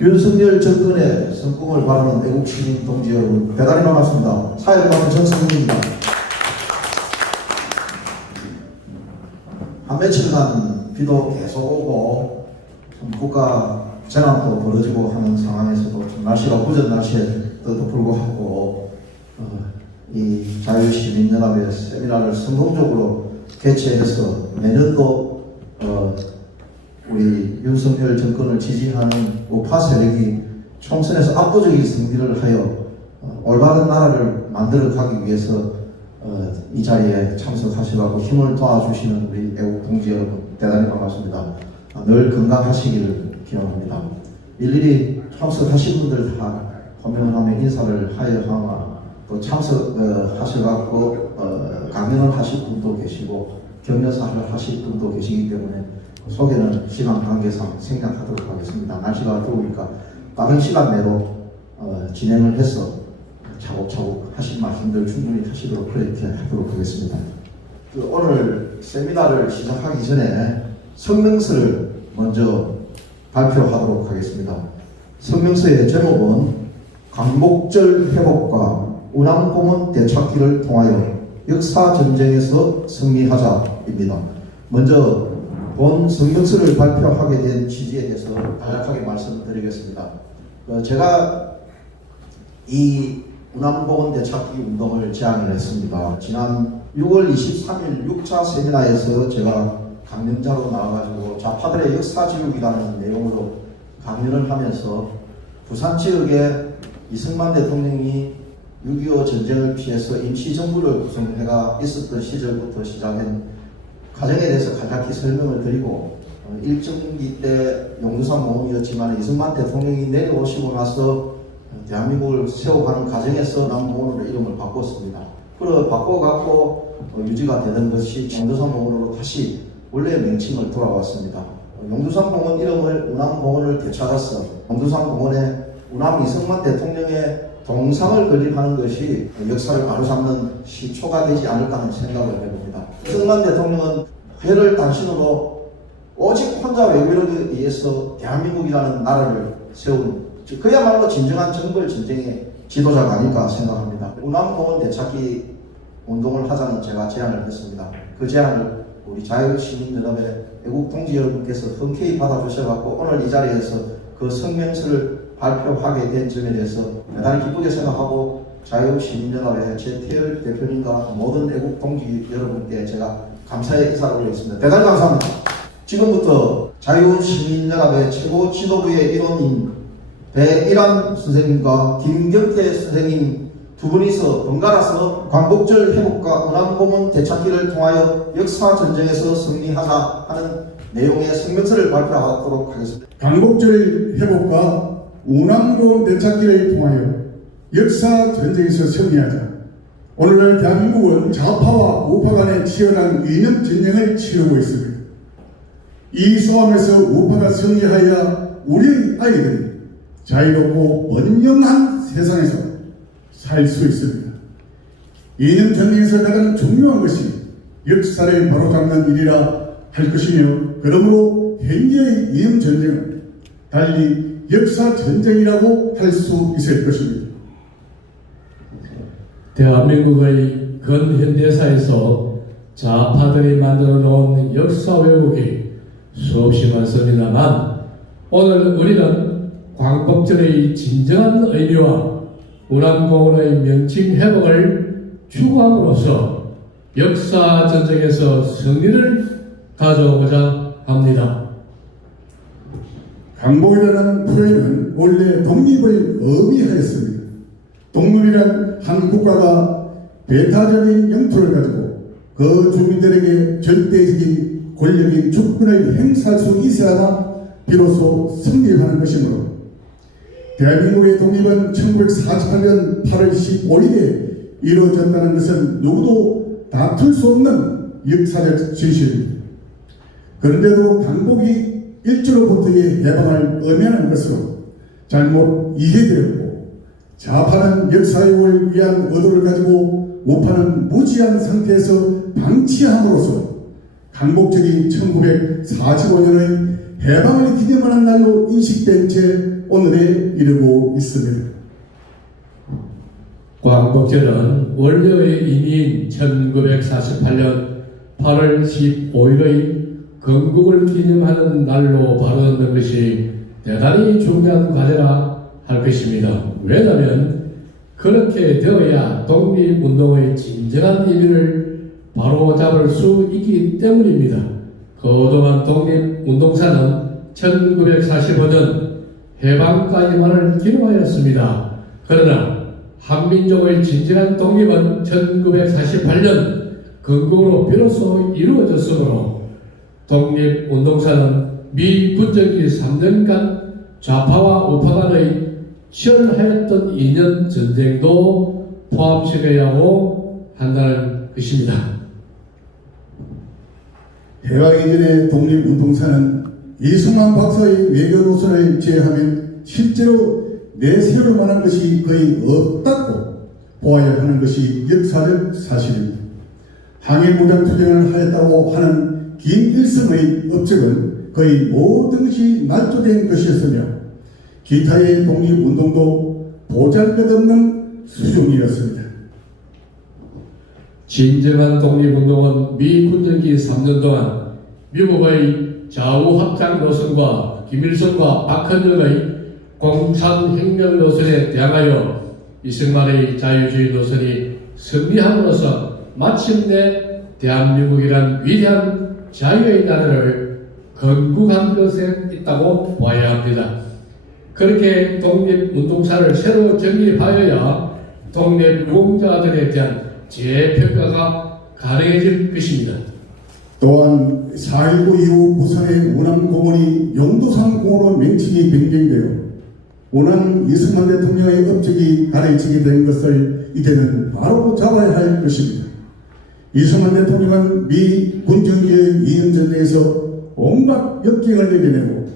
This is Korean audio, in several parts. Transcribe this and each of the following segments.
윤석열 정권의 성공을 바라는 애국 시민 동지 여러분, 대단히 반갑습니다. 사회공헌 전성훈입니다. 한 며칠간 비도 계속 오고 국가 재난도 벌어지고 하는 상황에서도 좀 날씨가 굳은 날씨에도 불구하고 이 자유시민연합의 세미나를 성공적으로 개최해서 내년도 우리 윤석열 정권을 지지하는 우파 세력이 총선에서 압도적인 승리를 하여 올바른 나라를 만들어가기 위해서 이 자리에 참석하시라고 힘을 도와주시는 우리 애국 동지 여러분, 대단히 반갑습니다. 늘 건강하시기를 기원합니다. 일일이 참석하신 분들 다 호명하며 인사를 하여 하나 또 참석하셔갖고 강연을 하실 분도 계시고 격려사를 하실 분도 계시기 때문에 소개는 시간 관계상 생략하도록 하겠습니다. 날씨가 더우니까 다른 시간 내로 진행을 해서 차곡차곡 하신 말씀들 충분히 하시도록 그렇게 하도록 하겠습니다. 오늘 세미나를 시작하기 전에 성명서를 먼저 발표하도록 하겠습니다. 성명서의 제목은 광복절 회복과 운암공원 되찾기를 통하여 역사전쟁에서 승리하자입니다. 먼저 본 성명서를 발표하게 된 취지에 대해서 간략하게 말씀드리겠습니다. 제가 이 운암공원 되찾기 운동을 제안을 했습니다. 지난 6월 23일 6차 세미나에서 제가 강연자로 나와가지고 좌파들의 역사지우기라는 내용으로 강연을 하면서 부산 지역에 이승만 대통령이 6.25 전쟁을 피해서 임시정부를 구성해가 있었던 시절부터 시작한 과정에 대해서 간략히 설명을 드리고 일정기 때 용두산 모험이었지만 이승만 대통령이 내려오시고 나서 대한민국을 세워가는 과정에서 남모원으로 이름을 바꿨습니다. 그걸 바꿔갖고 유지가 되던 것이 용두산 모원으로 다시 원래 명칭을 돌아왔습니다. 용두산 공원 이름을 운암공원을 되찾아서 용두산 공원에 운암 이승만 대통령의 동상을 건립하는 것이 역사를 바로잡는 시초가 되지 않을까 하는 생각을 해봅니다. 이승만 대통령은 회를 단신으로 오직 혼자 외교력에 의해서 대한민국이라는 나라를 세운 그야말로 진정한 정벌 전쟁의 지도자가 아닐까 생각합니다. 운암공원 되찾기 운동을 하자는 제가 제안을 했습니다. 그 제안을 우리 자유시민연합의 애국 동지 여러분께서 흔쾌히 받아주셔서 오늘 이 자리에서 그 성명서를 발표하게 된 점에 대해서 대단히 기쁘게 생각하고 자유시민연합의 최태열 대표님과 모든 애국 동지 여러분께 제가 감사의 인사를 올리겠습니다. 대단히 감사합니다. 지금부터 자유시민연합의 최고 지도부의 일원인 배일환 선생님과 김경태 선생님 두 분이서 번갈아서 광복절 회복과 운암공원 되찾기를 통하여 역사전쟁에서 승리하자 하는 내용의 성명서를 발표하도록 하겠습니다. 광복절 회복과 운암공원 되찾기를 통하여 역사전쟁에서 승리하자. 오늘날 대한민국은 좌파와 우파 간의 치열한 이념 전쟁을 치르고 있습니다. 이 싸움에서 우파가 승리하여 우리 아이들이 자유롭고 번영한 세상에서 살 수 있습니다. 이념 전쟁에서 가장 중요한 것이 역사를 바로잡는 일이라 할 것이며, 그러므로 현재의 이념 전쟁은 달리 역사 전쟁이라고 할 수 있을 것입니다. 대한민국의 근현대사에서 좌파들이 만들어 놓은 역사 왜곡이 수없이 많습니다만, 오늘 우리는 광복절의 진정한 의미와 운암공원의 명칭 회복을 추구함으로써 역사 전쟁에서 승리를 가져오고자 합니다. 광복이라는 표현은 원래 독립을 의미하였습니다. 독립이란 한 국가가 배타적인 영토를 가지고 그 주민들에게 절대적인 권력인 주권을 행사할 수 있어야 비로소 승리하는 것이므로, 대한민국의 독립은 1948년 8월 15일에 이루어졌다는 것은 누구도 다툴 수 없는 역사적 진실입니다. 그런데도 광복이 일제로부터의 해방을 의미하는 것으로 잘못 이해되었고, 좌파는 역사회복을 위한 의도를 가지고 우파는 무지한 상태에서 방치함으로써 광복절이 1945년의 해방을 기념하는 날로 인식된 채 오늘에 이르고 있습니다. 광복절은 원래의 의미인 1948년 8월 15일의 건국을 기념하는 날로 바라는 것이 대단히 중요한 과제라 할 것입니다. 왜냐하면 그렇게 되어야 독립운동의 진정한 의미를 바로잡을 수 있기 때문입니다. 그동안 독립운동사는 1945년 해방까지만을 기록하였습니다. 그러나 한민족의 진정한 독립은 1948년 건국으로 비로소 이루어졌으므로 독립운동사는 미 군정기 3년간 좌파와 우파 간의 치열하였던 2년 전쟁도 포함시켜야 하고 한다는 것입니다. 해방 이전의 독립운동사는 이승만 박사의 외교 노선을 제외하면 실제로 내세울 만한 것이 거의 없다고 보아야 하는 것이 역사적 사실입니다. 항일무장투쟁을 하였다고 하는 긴 일성의 업적은 거의 모든 것이 날조된 것이었으며 기타의 독립운동도 보잘것없는 수준이었습니다. 진정한 독립운동은 미 군정기 3년 동안 미국의 좌우 확장 노선과 김일성과 박헌영의 공산혁명 노선에 대항하여 이승만의 자유주의 노선이 승리함으로써 마침내 대한민국이란 위대한 자유의 나라를 건국한 것에 있다고 봐야 합니다. 그렇게 독립운동사를 새로 정립하여야 독립유공자들에 대한 재평가가 가능해질 것입니다. 또한 4.19 이후 부산의 운암공원이 영도산 공원으로 명칭이 변경되어 운암 이승만 대통령의 업적이 가려지게 된 것을 이제는 바로 잡아야 할 것입니다. 이승만 대통령은 미 군정기의 2년 전쟁에서 온갖 역경을 이겨내고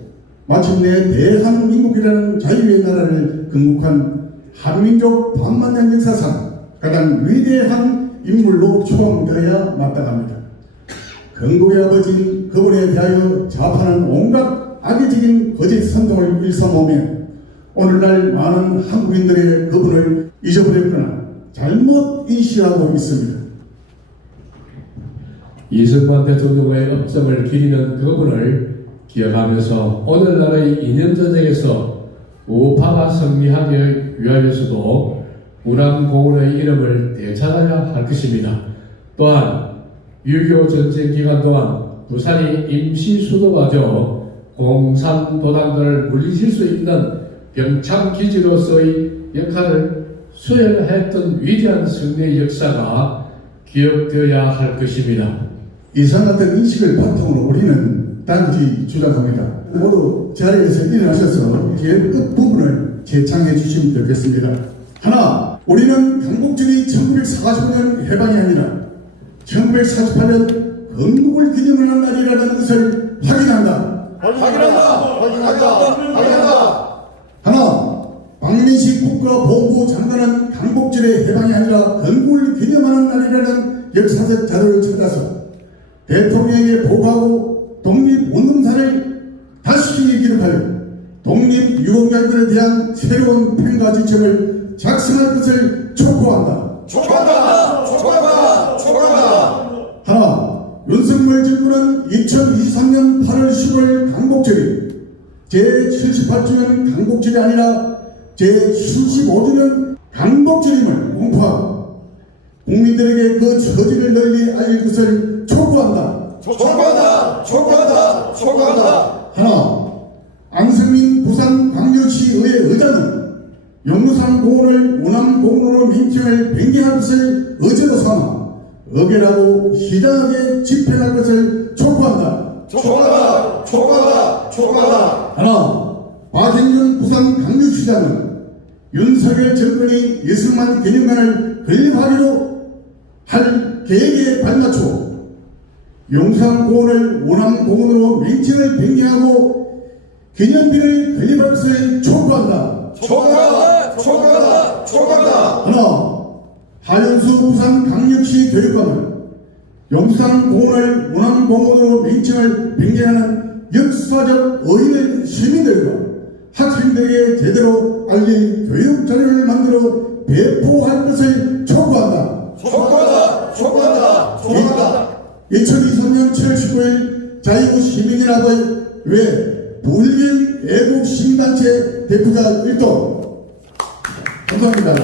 마침내 대한민국이라는 자유의 나라를 건국한 한민족 반만년 역사상 가장 위대한 인물로 추앙되어야 마땅합니다. 건국의 아버지인 그분에 대하여 좌파는 온갖 악의적인 거짓 선동을 일삼으며 오늘날 많은 한국인들의 그분을 잊어버렸거나 잘못 인식하고 있습니다. 이승만 대통령의 업적을 기리는 그분을 기억하면서 오늘날의 2년 전쟁에서 우파가 승리하기 위하여서도 운암공원의 이름을 되찾아야 할 것입니다. 또한 6.25 전쟁 기간 동안 부산이 임시 수도가 되어 공산도당들을 물리칠 수 있는 병창기지로서의 역할을 수행했던 위대한 승리의 역사가 기억되어야 할 것입니다. 이상 같은 인식을 바탕으로 우리는 단지 주장합니다. 모두 자리에서 일어나셔서 뒤에 끝부분을 재창해 주시면 되겠습니다. 하나, 우리는 강복절이 1945년 해방이 아니라 1948년 건국을 기념하는 날이라는 것을 확인한다. 하나, 박민식 국가보훈부 장관은 강복절의 해방이 아니라 건국을 기념하는 날이라는 역사적 자료를 찾아서 대통령에게 보고하고 독립운동사를 다시 기록하여 독립유공자들에 대한 새로운 평가 지침을 작성할 것을 촉구한다. 하나, 윤석열 정부는 2023년 8월 10월 강복절이 제78주년 강복절이 아니라 제75주년 강복절임을 공포하고 국민들에게 그 처지를 널리 알릴 것을 촉구한다. 하나, 안승민 부산광역시의회 의장은 영무산공원을 운암공원으로 민칭을 변경할 것을 의제로 삼아 의결하고 시장하게 집행할 것을 촉구한다. 하나, 박행준 부산광역시장은 윤석열 정권이 이승만 기념관을 건립하기로 할 계획에 발맞춰 영산공원을 운암공원으로 명칭을 변경하고 기념비를 건립할 것을 촉구한다. 하나, 하윤수 부산광역시 교육감은 영산공원을 운암공원으로 명칭을 변경하는 역사적 의의를 시민들과 학생들에게 제대로 알릴 교육 자료를 만들어 배포할 것을 촉구한다. 촉구한다. 2023년 7월 19일 자유시민연합의 불길 애국 시민단체 대표자 일동. 감사합니다.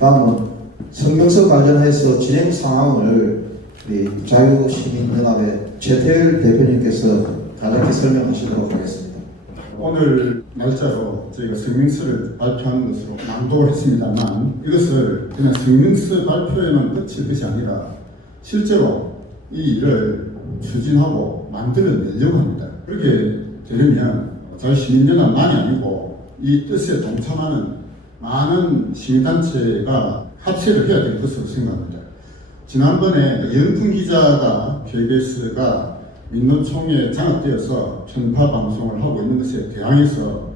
다음은 성명서 관련해서 진행 상황을 우리 자유시민연합의 최태일 대표님께서 간략히 설명하시도록 하겠습니다. 오늘 날짜로 저희가 성명서를 발표하는 것으로 낭독을 했습니다만 이것을 그냥 성명서 발표에만 끝일 것이 아니라 실제로 이 일을 추진하고 만들어내려고 합니다. 그렇게 되려면 자유시민연합만이 아니고 이 뜻에 동참하는 많은 시민단체가 합세를 해야 될 것으로 생각합니다. 지난번에 연풍 기자가 KBS가 민노총에 장악되어서 편파 방송을 하고 있는 것에 대항해서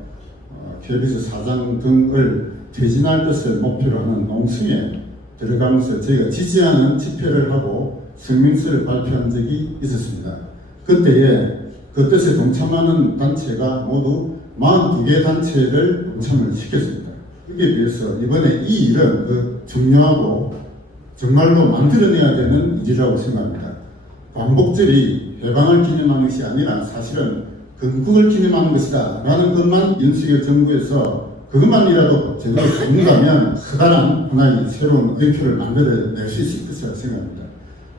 KBS 사장 등을 퇴진할 것을 목표로 하는 농성에 들어가면서 저희가 지지하는 집회를 하고 성명서를 발표한 적이 있었습니다. 그때에 그 뜻에 동참하는 단체가 모두 42개 단체를 동참을 시켰습니다. 여기에 비해서 이번에 이 일은 그 중요하고 정말로 만들어내야 되는 일이라고 생각합니다. 광복절이 해방을 기념하는 것이 아니라 사실은 건국을 기념하는 것이다 라는 것만 윤석열 정부에서 그것만이라도 제대로 잡는다면 커다란 하나의 새로운 의표를 만들어낼 수 있을 것이라고 생각합니다.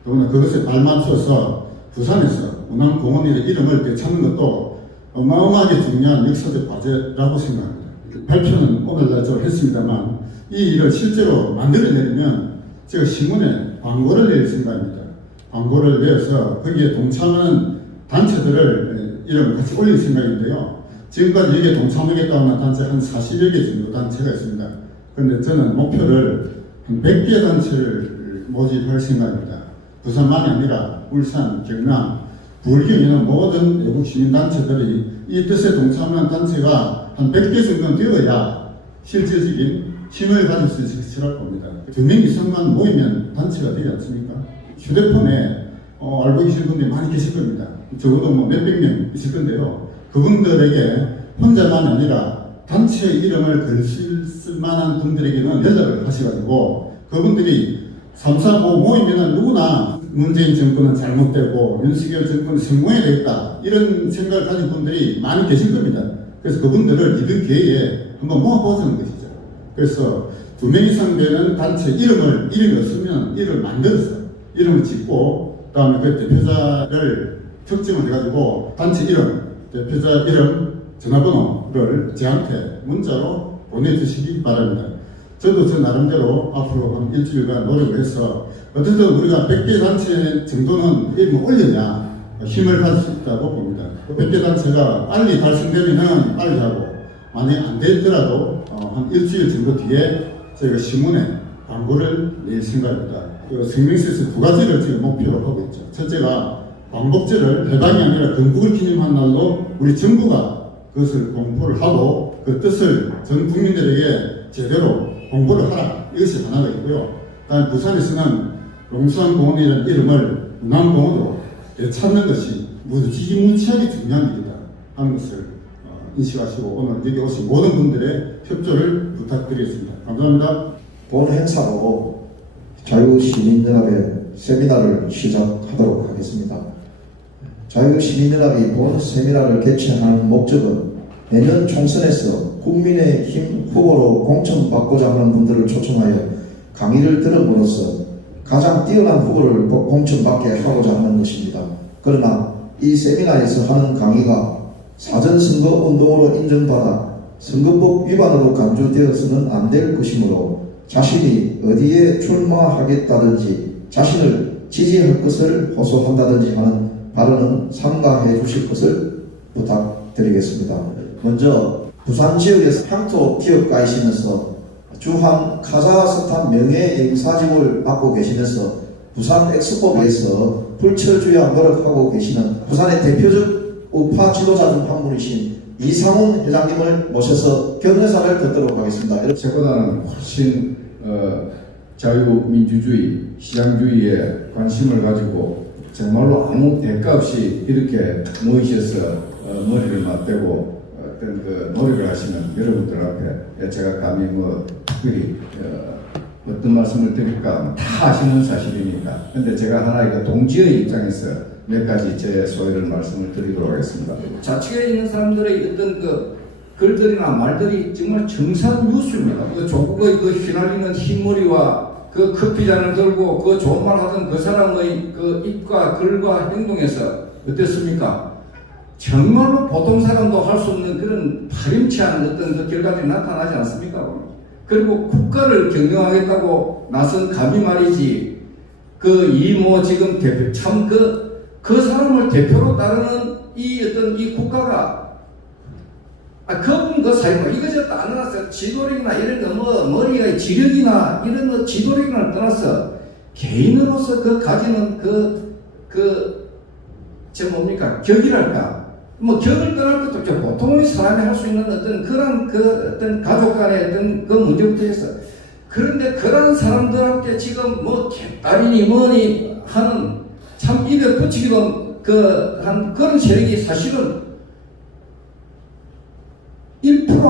더구나 그것에 발맞춰서 부산에서 운암공원의 이름을 되찾는 것도 어마어마하게 중요한 역사적 과제라고 생각합니다. 발표는 오늘 날짜로 했습니다만 이 일을 실제로 만들어내려면 제가 신문에 광고를 낼 생각입니다. 광고를 내서 거기에 동참하는 단체들을 이름을 같이 올릴 생각인데요. 지금까지 여기에 동참하겠다는 단체 한 40여 개 정도 단체가 있습니다. 그런데 저는 목표를 한 100개 단체를 모집할 생각입니다. 부산만이 아니라 울산, 경남, 부울경에는 모든 외국 시민단체들이 이 뜻에 동참하는 단체가 한 100개 정도는 되어야 실질적인 힘을 가질 수 있을 것이라고 봅니다. 2명 이상만 모이면 단체가 되지 않습니까? 휴대폰에 알고 계시는 분들이 많이 계실 겁니다. 적어도 뭐 몇백 명 있을 건데요. 그분들에게 혼자만 아니라 단체 이름을 걸칠 만한 분들에게는 연락을 하셔가지고 그분들이 3, 4, 5 모이면 누구나 문재인 정권은 잘못되고 윤석열 정권은 성공해야 되겠다 이런 생각을 가진 분들이 많이 계실 겁니다. 그래서 그분들을 이번 기회에 한번 모아보자는 것이죠. 그래서 2명 이상 되는 단체 이름이 없으면 이름을 만들어서 이름을 짓고 그다음에 그 대표자를 특정을 해가지고 단체 이름, 대표자 이름, 전화번호를 저한테 문자로 보내주시기 바랍니다. 저도 저 나름대로 앞으로 한 일주일간 노력을 해서 어쨌든 우리가 100개 단체 정도는 이름을 올려야 힘을 가질 수 있다고 봅니다. 100개 단체가 빨리 달성되면 빨리 하고 만약 안 되더라도 한 일주일 정도 뒤에 저희가 신문에 광고를 낼 생각입니다. 그 성명서에서 2가지를 지금 목표로 하고 있죠. 첫째가 광복절을 해방이 아니라 건국을 기념한 날로 우리 정부가 그것을 공포를 하고 그 뜻을 전 국민들에게 제대로 공부를 하라. 이것이 하나가 있고요. 다음에 부산에서는 용수암공원이라는 이름을 운암공원으로 되찾는 것이 무지무지하게 중요한 일이다 하는 것을 인식하시고 오늘 여기 오신 모든 분들의 협조를 부탁드리겠습니다. 감사합니다. 본 행사로 자유시민연합의 세미나를 시작하도록 하겠습니다. 자유시민연합이 본 세미나를 개최하는 목적은 내년 총선에서 국민의힘 후보로 공천받고자 하는 분들을 초청하여 강의를 들음으로써 가장 뛰어난 후보를 공천받게 하고자 하는 것입니다. 그러나 이 세미나에서 하는 강의가 사전선거운동으로 인정받아 선거법 위반으로 간주되어서는 안 될 것이므로 자신이 어디에 출마하겠다든지 자신을 지지할 것을 호소한다든지 하는 발언은 삼가해 주실 것을 부탁드리겠습니다. 먼저 부산 지역에서 향토 기업가이시면서 주한 카자흐스탄 명예영사직을 맡고 계시면서 부산 엑스포에서 불철주야 노력하고 계시는 부산의 대표적 우파 지도자 중 한 분이신 이상훈 회장님을 모셔서 격려사를 듣도록 하겠습니다. 저보다는 훨씬 자유민주주의, 시장주의에 관심을 가지고 정말로 아무 대가 없이 이렇게 모이셔서 머리를 맞대고 어떤 그 노력을 하시는 여러분들 앞에 제가 감히 뭐 특별히 어떤 말씀을 드릴까 다 아시는 사실이니까. 근데 제가 하나 이거 동지의 입장에서 몇 가지 제 소회를 말씀을 드리도록 하겠습니다. 좌측에 있는 사람들의 어떤 그 글들이나 말들이 정말 정상유수입니다. 그 조국의 그 휘날리는 흰머리와 그 커피잔을 들고 그 좋은 말 하던 그 사람의 그 입과 글과 행동에서 어땠습니까? 정말로 보통 사람도 할 수 없는 그런 파렴치한 어떤 그 결과들이 나타나지 않습니까? 그리고 국가를 경영하겠다고 나선 감히 말이지, 그 이모 지금 대표, 참 그 사람을 대표로 따르는 이 어떤 이 국가가, 그분 그 사이고 이것저것 안 떠나서 지도력이나 이런 거 뭐 머리가 지력이나 이런 거 지도력이나 떠나서 개인으로서 그 가지는 저 뭡니까? 격이랄까? 뭐 격을 떠날 것도 없죠. 보통의 사람이 할 수 있는 어떤 그런 어떤 가족 간의 어떤 그 문제부터 해서. 그런데 그런 사람들한테 지금 뭐 개딸이니 뭐니 하는 참 입에 붙이기도 한 그런 세력이 사실은 1%도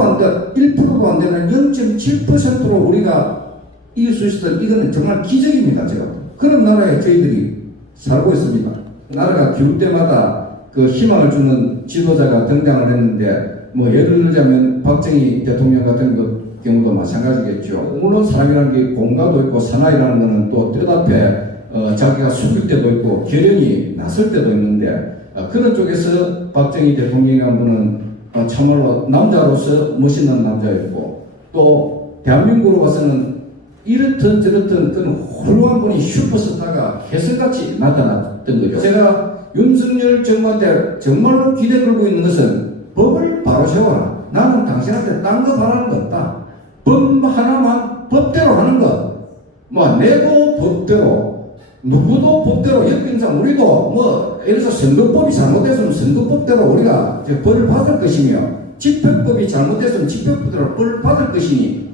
안 되는 0.7%로 우리가 이길 수 있었던 이거는 정말 기적입니다. 제가 그런 나라에 저희들이 살고 있습니다. 나라가 기울 때마다 그 희망을 주는 지도자가 등장을 했는데, 뭐 예를 들자면 박정희 대통령 같은 경우도 마찬가지겠죠. 물론 사람이라는 게 공가도 있고 사나이라는 거는 또 뜻앞에 자기가 숨길 때도 있고 결연히 나설 때도 있는데, 그런 쪽에서 박정희 대통령이라는 분은 참말로 남자로서 멋있는 남자였고, 또 대한민국으로 봐서는 이렇든 저렇든 그런 훌륭한 분이 슈퍼스타가 개성같이 나타났던 거죠. 제가 윤석열 정부한테 정말로 기대 걸고 있는 것은 법을 바로 세워라. 나는 당신한테 딴 거 바라는 거 없다. 법 하나만 법대로 하는 것. 뭐 내도 법대로, 누구도 법대로, 역행상 우리도 뭐 예를 들어서 선거법이 잘못됐으면 선거법대로 우리가 벌을 받을 것이며, 집회법이 잘못됐으면 집회법대로 벌을 받을 것이니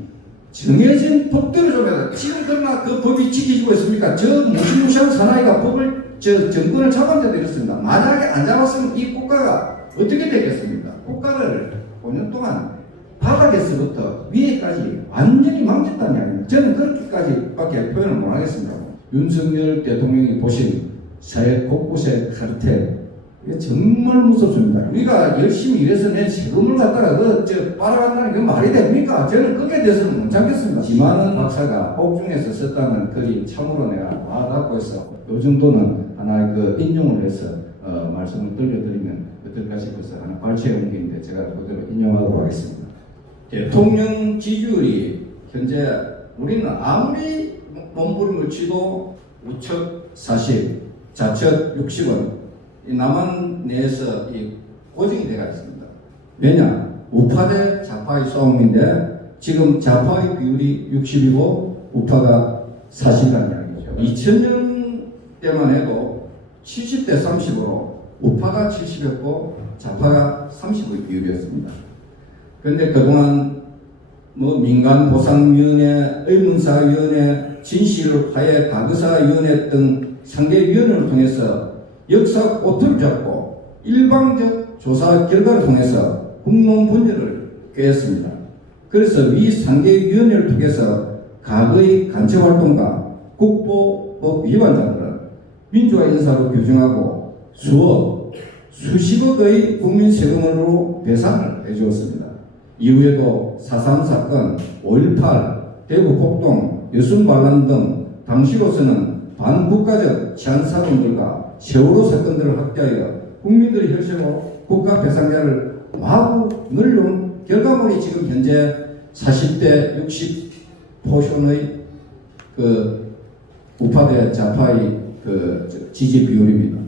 정해진 법대로 좀 해라. 지금 그러나 그 법이 지켜지고 있습니까? 저 무시무시한 사나이가 법을 정권을 잡았는데도 이렇습니다. 만약에 안 잡았으면 이 국가가 어떻게 되겠습니까? 국가를 5년 동안 바닥에서부터 위에까지 완전히 망쳤다는 이야기입니다. 저는 그렇게까지밖에 표현을 못 하겠습니다. 윤석열 대통령이 보신 사회 곳곳의 카르텔, 이게 정말 무섭습니다. 우리가 열심히 일해서 낸 세금을 갖다가 빨아간다는 게 말이 됩니까? 저는 거기에 대해서는 못 참겠습니다. 지만은 박사가 옥중에서 썼다는 글이 참으로 내가 와닿고 있어. 요 정도는 하나 인용을 해서 말씀을 들려드리면 어떨까 싶어서 하나 발췌해 온 게 있는데 제가 그대로 인용하도록 하겠습니다. 대통령 지지율이 현재 우리는 아무리 몸부림을 치도 우측 40, 좌측 60은 남한 내에서 고정이 되어 있습니다. 왜냐? 우파대 좌파의 싸움인데 지금 좌파의 비율이 60이고 우파가 40이라는 이야기죠. 2000년 때만 해도 70대 30으로 우파가 70이었고 좌파가 30의 비율이었습니다. 그런데 그동안 뭐 민간보상위원회, 의문사위원회, 진실화해 가거사위원회 등 상계위원회를 통해서 역사 꼬투리를 잡고 일방적 조사 결과를 통해서 국론 분열을 꾀했습니다. 그래서 위 상계위원회를 통해서 과거의 간첩활동가 국보법 위반자들은 민주화 인사로 규정하고 수십억의 국민 세금으로 배상을 해주었습니다. 이후에도 4.3 사건, 5.18, 대구 폭동, 여순 반란 등 당시로서는 반국가적 치안사건들과 세월호 사건들을 확대하여 국민들의 혈세로 국가 배상자를 마구 늘려온 결과물이 지금 현재 40대 60 포션의 우파대 좌파의 지지 비율입니다.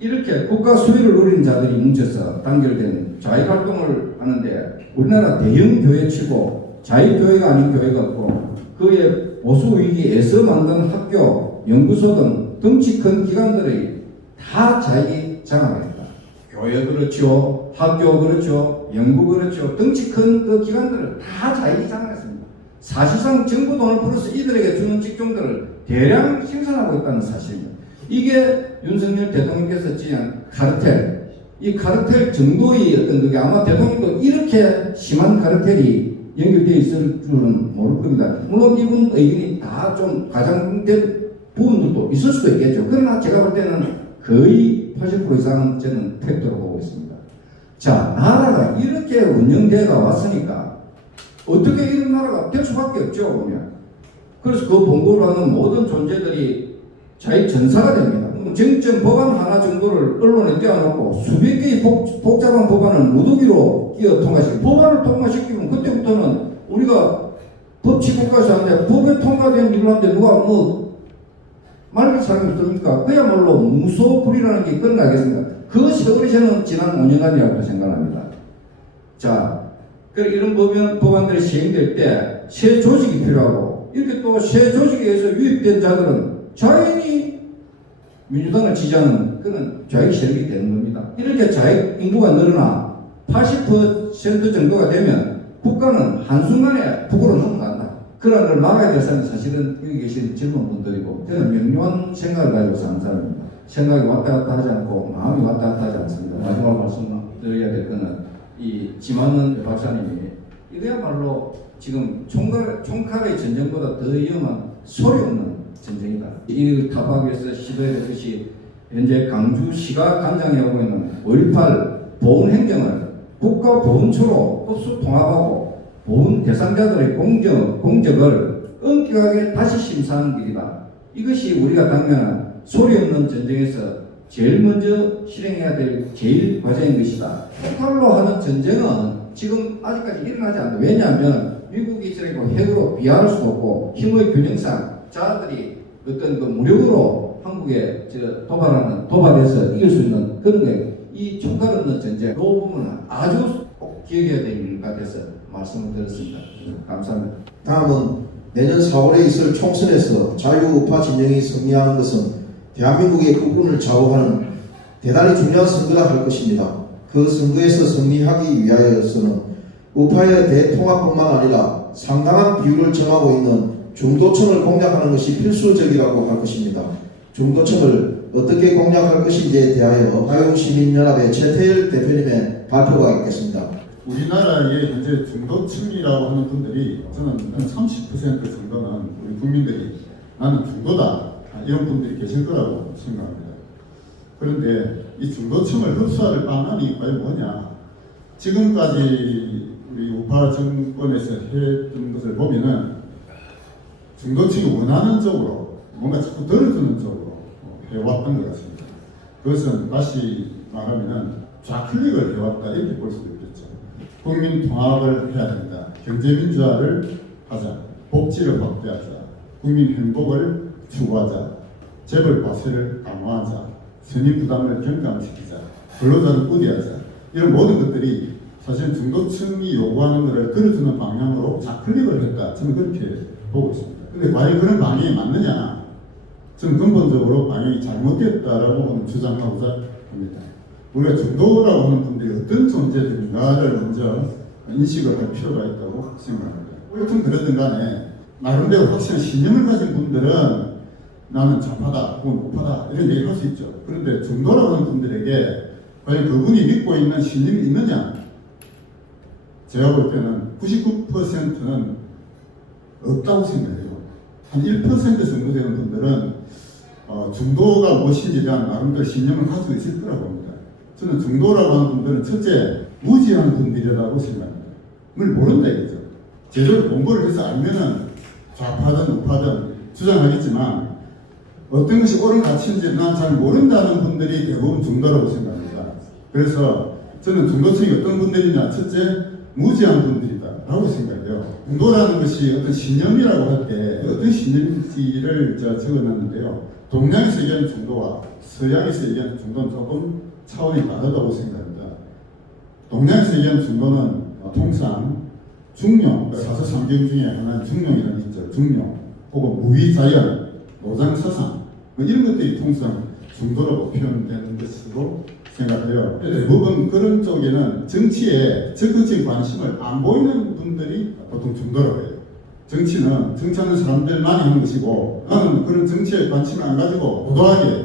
이렇게 국가 수혜를 누리는 자들이 뭉쳐서 단결된 자익활동을 하는데 우리나라 대형 교회치고 자익교회가 아닌 교회가 없고 그의 보수 위기에서 만든 학교, 연구소 등 덩치 큰 기관들의 다 자익이 장악했다. 교회 그렇죠, 학교 그렇죠, 연구 그렇죠, 덩치 큰 그 기관들을 다 자익이 장악했습니다. 사실상 정부 돈을 풀어서 이들에게 주는 직종들을 대량 생산하고 있다는 사실입니다. 이게 윤석열 대통령께서 지은 카르텔, 이 카르텔 정도의 어떤 그게 아마 대통령도 이렇게 심한 카르텔이 연결되어 있을 줄은 모를 겁니다. 물론 이분 의견이 다 좀 과장된 부분들도 있을 수도 있겠죠. 그러나 제가 볼 때는 거의 80% 이상은 저는 팩트로 보고 있습니다. 자, 나라가 이렇게 운영되어 왔으니까 어떻게 이런 나라가 될 수밖에 없죠, 보면. 그래서 그 본고를 하는 모든 존재들이 자기 전사가 됩니다. 쟁점 법안 하나 정도를 언론에 떼어놓고 수백 개의 복잡한 법안을 무더기로 끼어 통과시키고, 법안을 통과시키면 그때부터는 우리가 법치국가에서 하는데 법에 통과된 일을 하는데 누가 말릴 사람이 없습니까? 그야말로 무소불위라는 게 끝나겠습니다. 그 세월이 저는 지난 5년간이라고 생각합니다. 자, 이런 법안들이 시행될 때 새 조직이 필요하고, 이렇게 또 새 조직에 의해서 유입된 자들은 자연히 민주당을 지지하는 그런 좌익 세력이 되는 겁니다. 이렇게 좌익 인구가 늘어나 80% 정도가 되면 국가는 한순간에 북으로 넘어간다. 그런 걸 막아야 될 사람은 사실은 여기 계신 젊은 분들이고, 저는 명료한 생각을 가지고 사는 사람입니다. 생각이 왔다 갔다 하지 않고 마음이 왔다 갔다 하지 않습니다. 마지막 말씀 드려야 될 거는 이 지만은 박사님이 이거야말로 지금 총칼의 전쟁보다 더 위험한 소리 없는 전쟁이다. 이 타박에서 시도했듯이 현재 강주시가 간장해오고 있는 5.18 보훈행정을 국가보훈처로 흡수 통합하고 보훈 대상자들의 공적을 엄격하게 다시 심사하는 길이다. 이것이 우리가 당면한 소리 없는 전쟁에서 제일 먼저 실행해야 될 제일 과제인 것이다. 폭발로 하는 전쟁은 지금 아직까지 일어나지 않는다. 왜냐하면 미국이 이스라엘과 핵으로 비하할 수도 없고 힘의 균형상 자들이 어떤 그 무력으로 한국에 도발해서 이길 수 있는 그런 게 이 총칼 없는 전쟁 그 부분은 아주 꼭 기억해야 될 일 같아서 말씀을 드렸습니다. 감사합니다. 다음은 내년 4월에 있을 총선에서 자유우파 진영이 승리하는 것은 대한민국의 국군을 좌우하는 대단히 중요한 선거가 할 것입니다. 그 선거에서 승리하기 위하여서는 우파의 대통합뿐만 아니라 상당한 비율을 점하고 있는 중도층을 공략하는 것이 필수적이라고 할 것입니다. 중도층을 어떻게 공략할 것인지에 대하여 자유시민연합의 최태일 대표님의 발표가 있겠습니다. 우리나라의 현재 중도층이라고 하는 분들이 저는 한 30% 정도는 우리 국민들이 나는 중도다 이런 분들이 계실 거라고 생각합니다. 그런데 이 중도층을 흡수할 방안이 과연 뭐냐? 지금까지 우리 우파 정권에서 했던 것을 보면은 중도층이 원하는 쪽으로 뭔가 자꾸 들어주는 쪽으로 해왔던 것 같습니다. 그것은 다시 말하면은 좌클릭을 해왔다 이렇게 볼 수도 있겠죠. 국민 통합을 해야 된다. 경제민주화를 하자. 복지를 확대하자. 국민 행복을 추구하자. 재벌 과세를 강화하자. 선의 부담을 경감시키자. 근로자를 우대하자. 이런 모든 것들이 사실 중도층이 요구하는 것을 들어주는 방향으로 좌클릭을 했다. 저는 그렇게 보고 있습니다. 근데 과연 그런 방향이 맞느냐? 저는 근본적으로 방향이 잘못됐다라고 주장하고자 합니다. 우리가 중도라고 하는 분들이 어떤 존재들인가를 먼저 인식을 할 필요가 있다고 생각합니다. 어떤 그러든 간에 나름대로 확실한 신념을 가진 분들은 나는 좌파다 혹은 우파다 이런 얘기를 할 수 있죠. 그런데 중도라고 하는 분들에게 과연 그분이 믿고 있는 신념이 있느냐? 제가 볼 때는 99%는 없다고 생각해요. 한 1% 정도 되는 분들은 중도가 무엇인지에 대한 나름대로 신념을 가지고 있을 거라고 봅니다. 저는 중도라고 하는 분들은 첫째 무지한 분들이라고 생각합니다. 그걸 모른다 이거죠. 제대로 공부를 해서 알면은 좌파든 우파든 주장하겠지만 어떤 것이 옳은 가치인지 난 잘 모른다는 분들이 대부분 중도라고 생각합니다. 그래서 저는 중도층이 어떤 분들이냐, 첫째 무지한 분들이다 라고 생각해요. 중도라는 것이 어떤 신념이라고 할 때 어떤 신념인지를 적어놨는데요. 동양에서 얘기하는 중도와 서양에서 얘기하는 중도는 조금 차원이 다르다고 생각합니다. 동양에서 얘기하는 중도는 통상 중용, 사서삼경 중에 하나는 중용이라는 게 있죠. 중용, 혹은 무위자연, 노장사상 이런 것들이 통상 중도라고 표현되는 것으로 생각해요. 대부분 그런 쪽에는 정치에 적극적인 관심을 안 보이는 분들이 보통 중도라고 해요. 정치는 정치하는 사람들만이 하는 것이고 나는 그런 정치에 관심을 안 가지고 고도하게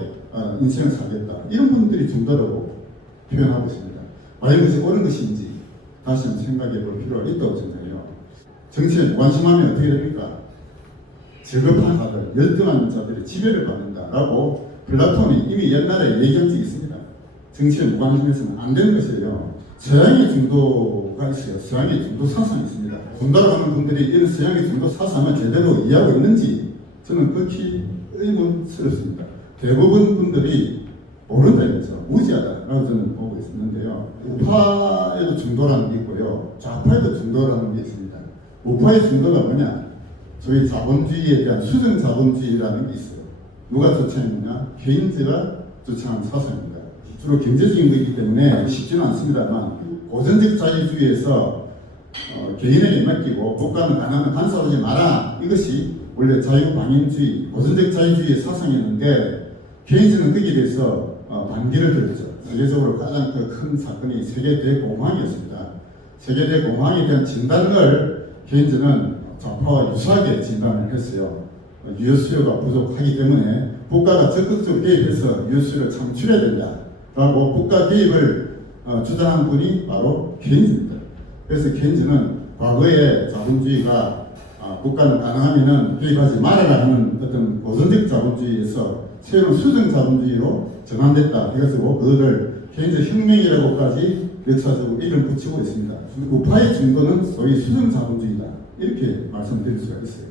인생을 살겠다. 이런 분들이 중도라고 표현하고 있습니다. 과연 그것이 옳은 것인지 다시 한번 생각해 볼 필요가 있다고 생각해요. 정치에 무관심하면 어떻게 됩니까? 저급한 자들, 열등한 자들이 지배를 받는다라고 플라톤이 이미 옛날에 얘기한 적이 있습니다. 정치에 무관심해서는 안 되는 것이에요. 서양의 중도가 있어요. 서양의 중도 사상이 있습니다. 중도라고 하는 분들이 이런 서양의 중도 사상을 제대로 이해하고 있는지 저는 극히 의문스럽습니다. 대부분 분들이 모른다 이거죠. 무지하다라고 저는 보고 있는데요. 우파에도 중도라는 게 있고요. 좌파에도 중도라는 게 있습니다. 우파의 중도가 뭐냐? 저희 자본주의에 대한 수정 자본주의라는 게 있어요. 누가 주창했느냐? 케인즈가 주창한 사상입니다. 주로 경제적인 것이기 때문에 쉽지는 않습니다만 고전적 자유주의에서 개인에게 맡기고 국가는 가난을 간섭하지 마라. 이것이 원래 자유방임주의, 고전적 자유주의의 사상이었는데 케인즈는 거기에 대해서 반기를 들었죠. 세계적으로 가장 큰 사건이 세계 대공황이었습니다. 세계 대공황에 대한 진단을 케인즈는 좌파와 유사하게 진단을 했어요. 유효 수요가 부족하기 때문에 국가가 적극적으로 개입해서 유효 수요를 창출해야 된다라고 국가 개입을 주장한 분이 바로 케인즈입니다. 그래서 케인즈는 과거의 자본주의가 국가는 가능하면은 개입하지 말아라 하는 어떤 고전적 자본주의에서 새로운 수정 자본주의로 전환됐다 해가지고 그거를 케인즈 혁명이라고까지 역사적으로 이름 붙이고 있습니다. 우파의 중도는 소위 수정 자본주의다 이렇게 말씀드릴 수가 있어요.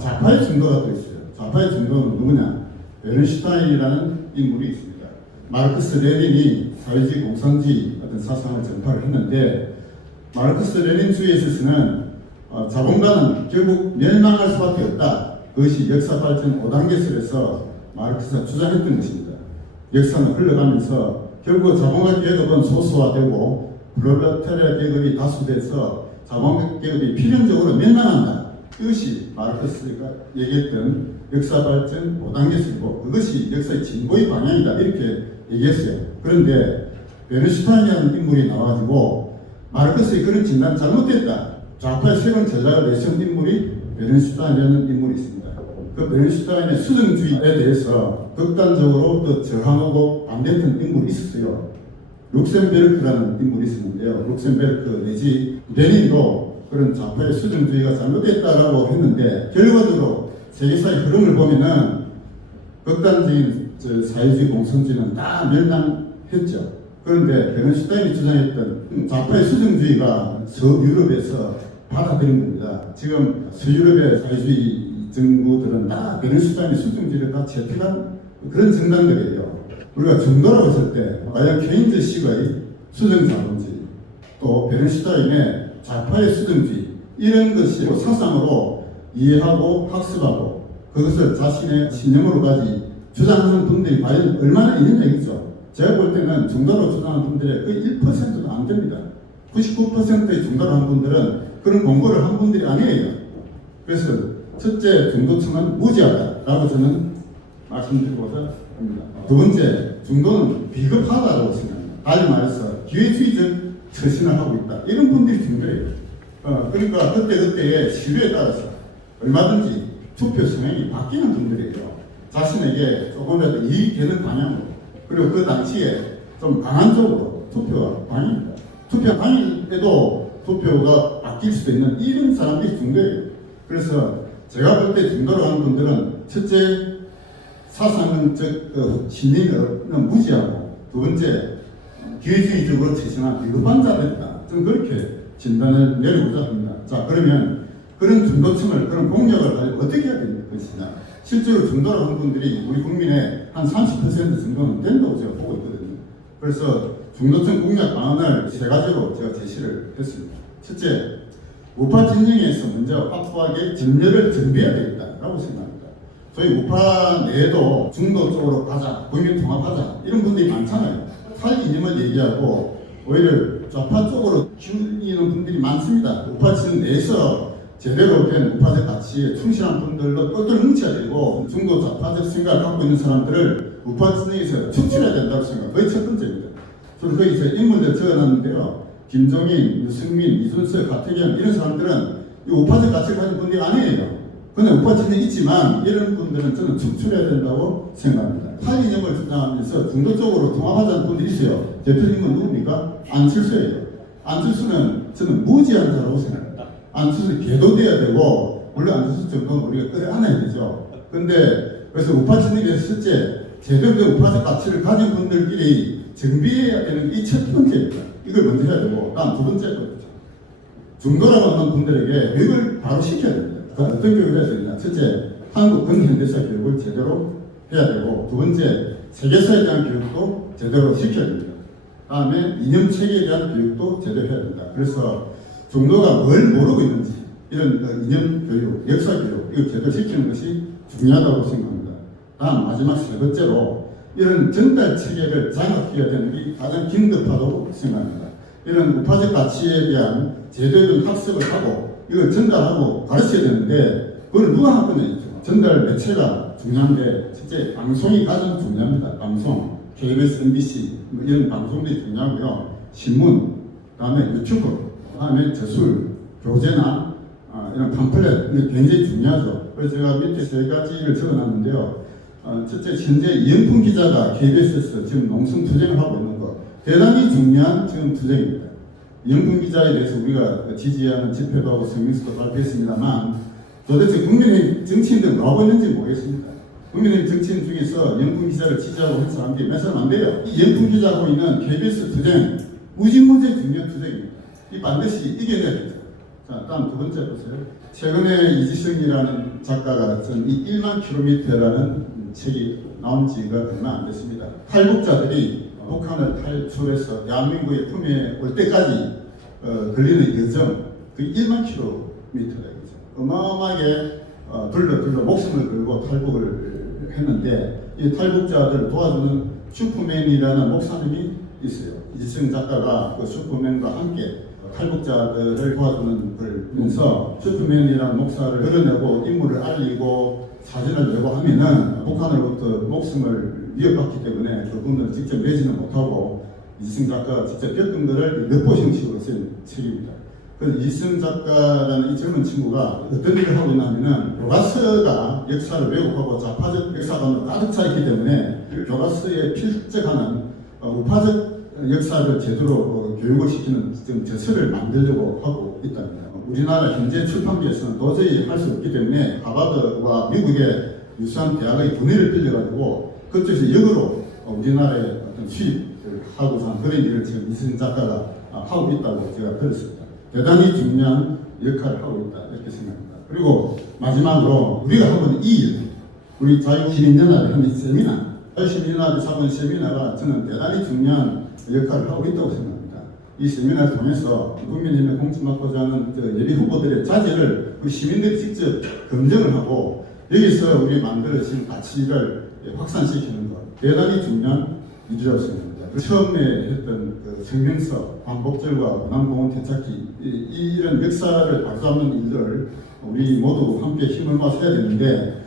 좌파의 중도가 또 있어요. 좌파의 중도는 누구냐? 베른슈타인이라는 인물이 있습니다. 마르크스 레닌이 사회주의 공산주의 어떤 사상을 전파를 했는데 마르크스 레닌주의에 있어서는 자본가는 결국 멸망할 수밖에 없다. 그것이 역사 발전 5단계설에서 마르크스가 주장했던 것입니다. 역사는 흘러가면서 결국 자본가 계급은 소수화되고 프롤레타리아 계급이 다수돼서 자본가 계급이 필연적으로 멸망한다. 이것이 마르크스가 얘기했던 역사 발전 5단계설이고 그것이 역사의 진보의 방향이다. 이렇게 얘기했어요. 그런데 베른슈타인이라는 인물이 나와가지고 마르크스의 그런 진단이 잘못됐다. 좌파의 새로운 전략을 내세운 인물이 베른슈타인이라는 인물이 있습니다. 그 베른슈타인의 수정주의에 대해서 극단적으로 또 저항하고 반대했던 인물이 있었어요. 룩셈베르크라는 인물이 있었는데요. 룩셈베르크 내지 레닌도 그런 좌파의 수정주의가 잘못됐다라고 했는데 결과적으로 세계사의 흐름을 보면은 극단적인 사회주의 공산주의는 다 멸망했죠. 그런데 베른슈타인이 주장했던 좌파의 수정주의가 서유럽에서 받아들인 겁니다. 지금 서유럽의 사회주의 정부들은 다 베른슈타인의 수정주의를 다 채택한 그런 정당들이에요. 우리가 중도라고 했을 때 과연 케인즈 식의 수정자본주의 또 베른슈타인의 좌파의 수정주의 이런 것이 사상으로 이해하고 학습하고 그것을 자신의 신념으로까지 주장하는 분들이 과연 얼마나 있느냐 이거죠. 제가 볼 때는 중도로 주장하는 분들의 거의 1%도 안 됩니다. 99%의 중도로 한 분들은 그런 공부를 한 분들이 아니에요. 그래서 첫째 중도층은 무지하다라고 저는 말씀드리고자 합니다. 두 번째 중도는 비겁하다고 생각합니다. 달리 말해서 기회주의적 처신을 하고 있다. 이런 분들이 중도예요. 그러니까 그때그때의 시류에 따라서 얼마든지 투표 성향이 바뀌는 분들이에요. 자신에게 조금이라도 이익이 되는 방향으로 그리고 그 당시에 좀 강한 쪽으로 투표가 방향입니다. 투표 당일에도 투표가 바뀔 수도 있는 이런 사람들이 중도예요. 그래서 제가 볼 때 중도로 하는 분들은 첫째 사상적 신념은 무지하고 두 번째 기회주의적으로 처신한 비겁한 자들이다. 저는 그렇게 진단을 내리고자 합니다. 자 그러면 그런 중도층을 그런 공략을 어떻게 해야 되는 것이냐. 실제로 중도로 하는 분들이 우리 국민의 한 30% 정도는 된다고 제가 보고 있거든요. 그래서 중도층 공략 방안을 세 가지로 제가 제시를 했습니다. 첫째, 우파 진영에서 먼저 확고하게 진열을 정비해야 되겠다라고 생각합니다. 저희 우파 내에도 중도 쪽으로 가자, 국민 통합하자 이런 분들이 많잖아요. 탈이념을 얘기하고 오히려 좌파 쪽으로 기울이는 분들이 많습니다. 우파 진영 내에서 제대로 된 우파적 가치에 충실한 분들로 똘똘 뭉쳐야 되고 중도 좌파적 생각을 갖고 있는 사람들을 우파 진영에서 축출해야 된다고 생각합니다. 그게 첫 번째입니다. 저는 거기서 인물들 적어놨는데요. 김종인, 유승민, 이준석, 가태경 이런 사람들은 이 우파적 가치를 가진 분들이 아니에요. 근데 우파 진영이 있지만 이런 분들은 저는 축출해야 된다고 생각합니다. 탈이념을 주장하면서 중도적으로 통합하자는 분들이 있어요. 대표님은 누굽니까? 안철수예요. 안철수는 저는 무지한 자라고 생각합니다. 안철수 개도돼야 되고, 물론 안철수 정도는 우리가 끌어안아야 되죠. 근데 그래서 우파 진영에서 실제 제대로 된 우파적 가치를 가진 분들끼리 정비해야 되는 이 첫 번째입니다. 이걸 먼저 해야 되고, 다음 두 번째 거죠. 중도라고 하는 분들에게 교육을 바로 시켜야 됩니다. 어떤 교육을 해야 되느냐? 첫째, 한국 근현대사 교육을 제대로 해야 되고, 두 번째, 세계사에 대한 교육도 제대로 시켜야 됩니다. 다음에 이념 체계에 대한 교육도 제대로 해야 된다. 그래서 중도가 뭘 모르고 있는지 이런 이념 교육, 역사 교육 이걸 제대로 시키는 것이 중요하다고 생각합니다. 다음 마지막 세 번째로 이런 전달 체계를 장악해야 되는 게 가장 긴급하다고 생각합니다. 이런 우파적 가치에 대한 제대로 된 학습을 하고 이걸 전달하고 가르쳐야 되는데 그걸 누가 할 거냐? 전달 매체가 중요한데 첫째 방송이 가장 중요합니다. 방송, KBS, MBC 뭐 이런 방송들이 중요하고요. 신문, 그다음에 유튜브, 그다음에 저술, 교재나 이런 팜플렛 이게 굉장히 중요하죠. 그래서 제가 밑에 세 가지를 적어놨는데요. 첫째 현재 이영풍 기자가 KBS에서 지금 농성 투쟁을 하고 있는 거 대단히 중요한 지금 투쟁입니다. 이영풍 기자에 대해서 우리가 지지하는 집회도 하고 성명서도 발표했습니다만 도대체 국민의힘 정치인들은 뭐 하고 있는지 모르겠습니다. 국민의힘 정치인 중에서 이영풍 기자를 지지하고 한 사람들이 몇 사람 안 돼요. 이 이영풍 기자하고 있는 KBS 투쟁 무지무지 중요한 투쟁입니다. 이 반드시 이겨내야 되죠. 자, 다음 두 번째 보세요. 최근에 이지성이라는 작가가 쓴 이 1만 킬로미터라는 책이 나온 지가 얼마 안 됐습니다. 탈북자들이 북한을 탈출해서 대한민국의 품에 올 때까지 걸리는 여정, 그 1만 킬로미터다. 어마어마하게 둘러 목숨을 걸고 탈북을 했는데 이 탈북자들을 도와주는 슈퍼맨이라는 목사님이 있어요. 이지성 작가가 그 슈퍼맨과 함께 탈북자들을 도와주는 걸 보면서 슈퍼맨이라는 목사를 드러내고 인물을 알리고 사진을 내고 하면은 북한으로부터 목숨을 위협받기 때문에 그분을 직접 내지는 못하고 이지성 작가가 직접 겪은 것을 몇 형식으로 쓴 책입니다. 그래서 이지성 작가라는 이 젊은 친구가 어떤 일을 하고 있냐면은 교과서가 역사를 왜곡하고 좌파적 역사관으로 가득 차 있기 때문에 교과서에 필적하는 우파적 역사를 제대로 교육을 시키는 저서를 만들려고 하고 있답니다. 우리나라 현재 출판계에서는 도저히 할 수 없기 때문에 하버드와 미국의 유수한 대학의 분위를 빌려가지고 그쪽에서 역으로 우리나라에 어떤 수입을 하고자 하는 그런 일을 지금 이지성 작가가 하고 있다고 제가 들었습니다. 대단히 중요한 역할을 하고 있다 이렇게 생각합니다. 그리고 마지막으로 우리가 하고 있는 이 일, 우리 자유시민연합이 하는 세미나, 자유시민연합이 하고 있는 세미나가 저는 대단히 중요한 역할을 하고 있다고 생각합니다. 이 세미나를 통해서 국민의힘에 공천받고자 하는 예비 후보들의 자질을 우리 시민들이 직접 검증을 하고 여기서 우리 만들어진 가치를 확산시키는 것 대단히 중요한 일이라고 생각합니다. 처음에 했던 그 성명서, 광복절과 원안공원 되찾기 이런 역사를 발전하는 일들을 우리 모두 함께 힘을 모아서 해야 되는데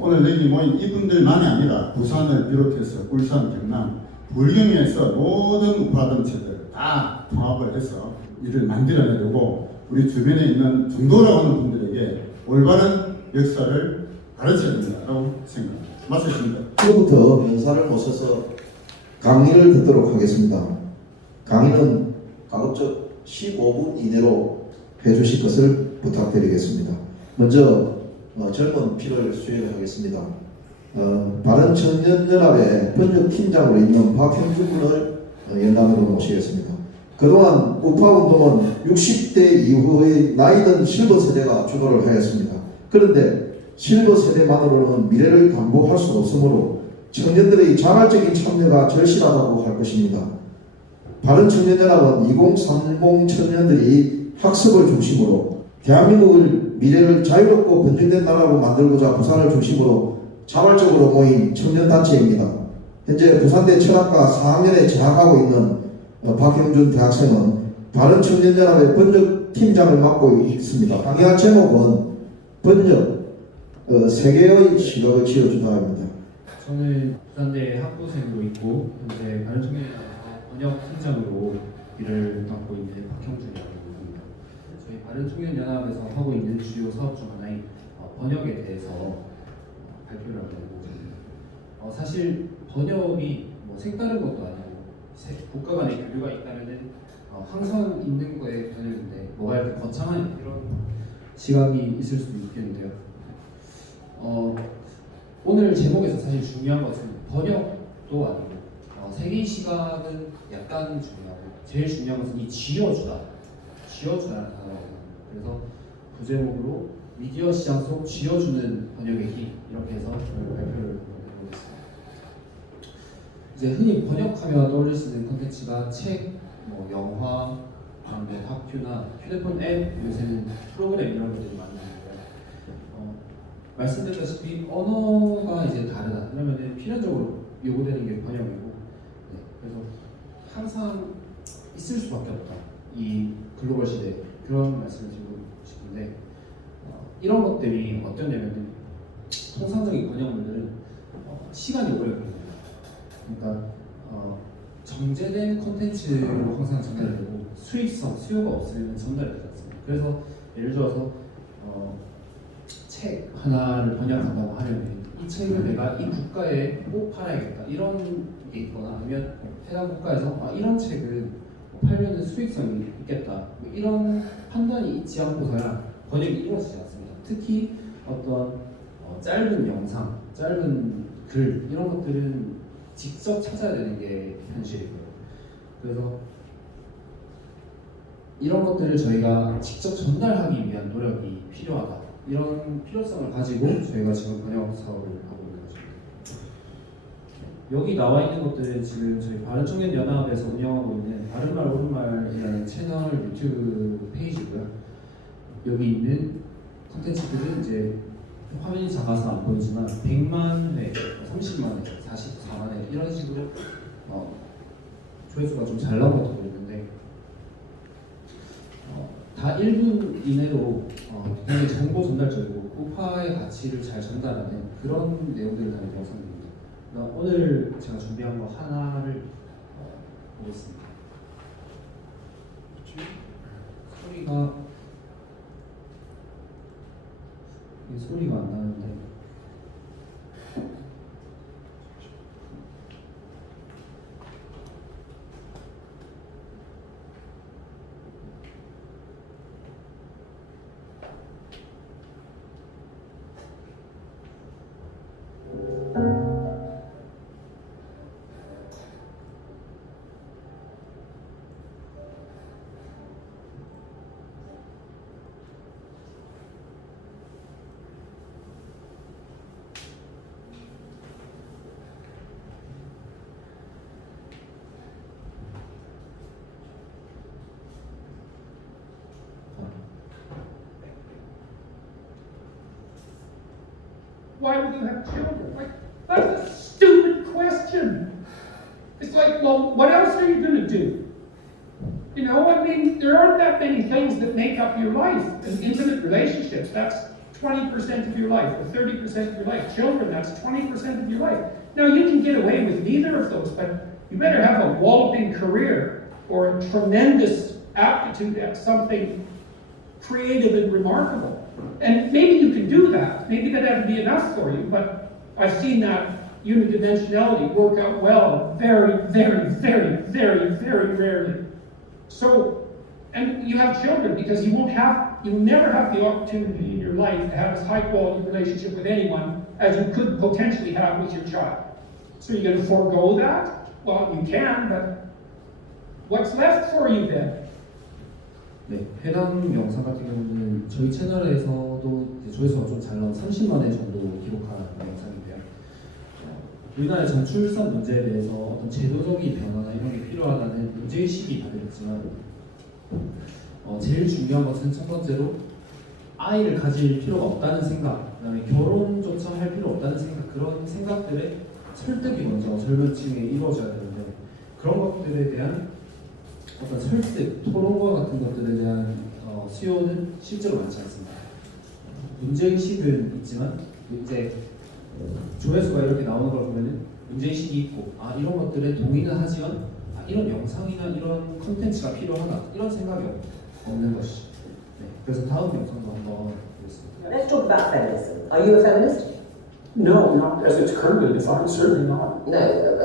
오늘 여기 모인 이분들만이 아니라 부산을 비롯해서 울산, 경남, 불경에서 모든 우파단체들 다 통합을 해서 일을 만들어내려고 우리 주변에 있는 중도라고 하는 분들에게 올바른 역사를 가르쳐야 된다고 생각합니다. 맞습니다. 지금부터 연사를 모셔서 강의를 듣도록 하겠습니다. 강의는 가급적 15분 이내로 해주실 것을 부탁드리겠습니다. 먼저 젊은 피를 수행하겠습니다. 바른청년연합의 번역팀장으로 있는 박형준 군을 연단으로 모시겠습니다. 그동안 우파운동은 60대 이후의 나이든 실버 세대가 주도를 하였습니다. 그런데 실버 세대만으로는 미래를 담보할 수 없으므로 청년들의 자발적인 참여가 절실하다고 할 것입니다. 바른청년연합은 2030 청년들이 학습을 중심으로 대한민국을 미래를 자유롭고 번영된 나라로 만들고자 부산을 중심으로 자발적으로 모인 청년단체입니다. 현재 부산대 철학과 4학년에 재학하고 있는 박형준 대학생은 바른청년연합의 번역팀장을 맡고 있습니다. 강의할 제목은 번역, 세계의 시각을 지어주다입니다. 저는 부산대 학부생으로 있고 현재 바른청년연합에서 번역팀장으로 일을 맡고 있는 박형준이라고 합니다. 저희 바른청년연합에서 하고 있는 주요 사업 중 하나인 번역에 대해서 발표를 하고 사실 번역이 뭐 색다른 것도 아니고 국가 간의 교류가 있다면은 항상 있는 거에 번역인데 뭐가 이렇게 거창한 이런 시각이 있을 수도 있겠는데요. 오늘 제목에서 사실 중요한 것은 번역도 아니고 세계의 시각은 약간 중요하고 제일 중요한 것은 이 쥐어주다라는 단어거든요. 그래서 부제목으로 미디어 시장 속 쥐어주는 번역의 힘 이렇게 해서 발표를 해보겠습니다. 이제 흔히 번역하면 떠올릴 수 있는 콘텐츠가 책, 뭐 영화, 뭐 다큐나 휴대폰 앱, 요새는 프로그램 이런 것들이 많이 나오고요. 말씀드렸다시피 언어가 이제 다르다. 그러면은 필연적으로 요구되는 게 번역이고, 그래서 항상 있을 수밖에 없다. 이 글로벌 시대 그런 말씀을 드리고 싶은데 이런 것들이 어떠냐면은 통상적인 번역물들은 시간이 오래 걸려요. 그러니까 정제된 콘텐츠로 항상 전달이 되고 수익성, 수요가 없으면 전달이 되지 않습니다. 그래서 예를 들어서 책 하나를 번역한다고 하면 이 책을 내가 이 국가에 꼭 팔아야겠다 이런 게 있거나 아니면 해당 국가에서 이런 책은 팔면은 수익성이 있겠다 이런 판단이 있지 않고서야 번역이 이루어지지 않습니다. 특히 어떤 짧은 영상, 짧은 글 이런 것들은 직접 찾아야 되는 게 현실이고요. 그래서 이런 것들을 저희가 직접 전달하기 위한 노력이 필요하다. 이런 필요성을 가지고 저희가 지금 번역 사업을 하고 있는 거죠. 여기 나와 있는 것들은 지금 저희 바른청년연합에서 운영하고 있는 바른말 옳은말이라는 채널 유튜브 페이지고요. 여기 있는 콘텐츠들은 이제 화면이 작아서 안 보이지만 100만 회, 30만 회, 44만 회 이런 식으로 조회수가 좀 잘 나온 것도 있는데 다 1분 이내로 굉장히 정보 전달적이고 우파의 가치를 잘 전달하는 그런 내용들을 담은 영상입니다. 오늘 제가 준비한 거 하나를 보겠습니다. 소리가 안 나는데 Why would you have children? Like, that's a stupid question. It's like, well, what else are you going to do? You know, I mean, there aren't that many things that make up your life. And intimate relationships, that's 20% of your life, or 30% of your life. Children, that's 20% of your life. Now, you can get away with neither of those, but you better have a walloping career or a tremendous aptitude at something creative and remarkable. And maybe you can do that. Maybe that'd be enough for you, but I've seen that unidimensionality work out well very, very, very, very, very rarely. So, and you have children because you'll never have the opportunity in your life to have as high quality relationship with anyone as you could potentially have with your child. So you're going to forego that? Well, you can, but what's left for you then? 네, 해당 영상 같은 경우는 저희 채널에서도 조회수가 좀 잘 나온 30만 회 정도 기록한 영상인데요. 우리나라의 전출산 문제에 대해서 어떤 제도적인 변화나 이런 게 필요하다는 문제의식이 다들 있지만 제일 중요한 것은 첫 번째로 아이를 가질 필요가 없다는 생각, 그다음에 결혼조차 할 필요 없다는 생각, 그런 생각들의 설득이 먼저 젊은 층에 이루어져야 되는데 그런 것들에 대한 어떤 설득, 토론과 같은 것들에 대한 수요는 실제로 많지 않습니다. 문제의식은 있지만 이제 조회수가 이렇게 나오는 걸 보면은 문제의식이 있고 이런 것들에 동의는 하지만 이런 영상이나 이런 콘텐츠가 필요하다 이런 생각이 없는 것이죠. 네. 그래서 다음 영상도 한번 보겠습니다. Let's talk about feminism. Are you a feminist? No, not as it's currently defined, certainly not. No.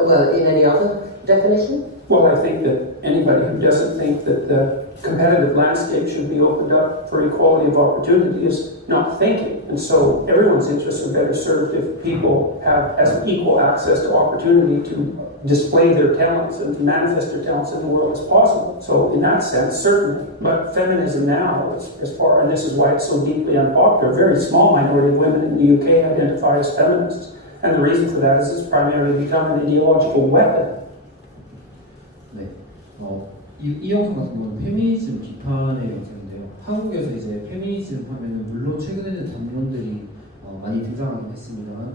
Well, in any other definition? Well, I think that anybody who doesn't think that the competitive landscape should be opened up for equality of opportunity is not thinking. And so everyone's interests are better served if people have as equal access to opportunity to display their talents and to manifest their talents in the world as possible. So in that sense, certainly. But feminism now, as far, and this is why it's so deeply unpopular, a very small minority of women in the UK identify as feminists. And the reason for that is it's primarily become an ideological weapon. 네, 이 영상 같은 경우는 페미니즘 비판의 영상인데요. 한국에서 이제 페미니즘 하면은 물론 최근에는 담론들이 많이 등장하긴 했습니다만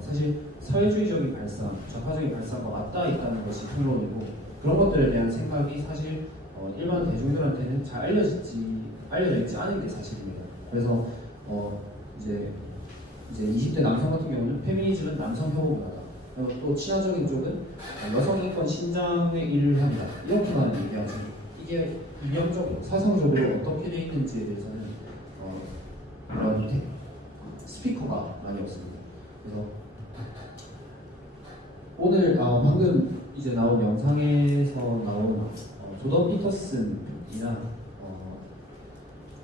사실 사회주의적인 발상, 좌파적인 발상과 맞닿아 있다는 것이 평론이고 그런 것들에 대한 생각이 사실 일반 대중들한테는 잘 알려져 있지 않은 게 사실입니다. 그래서 이제 20대 남성 같은 경우는 페미니즘은 남성 혐오보다 또 친화적인 쪽은 여성 인권 신장의 일을 합니다. 이렇게만 얘기하죠. 이게 이념적으로 사상적으로 어떻게 돼 있는지에 대해서는 그런 스피커가 많이 없습니다. 그래서 오늘 방금 이제 나온 영상에서 나온 조던 피터슨이나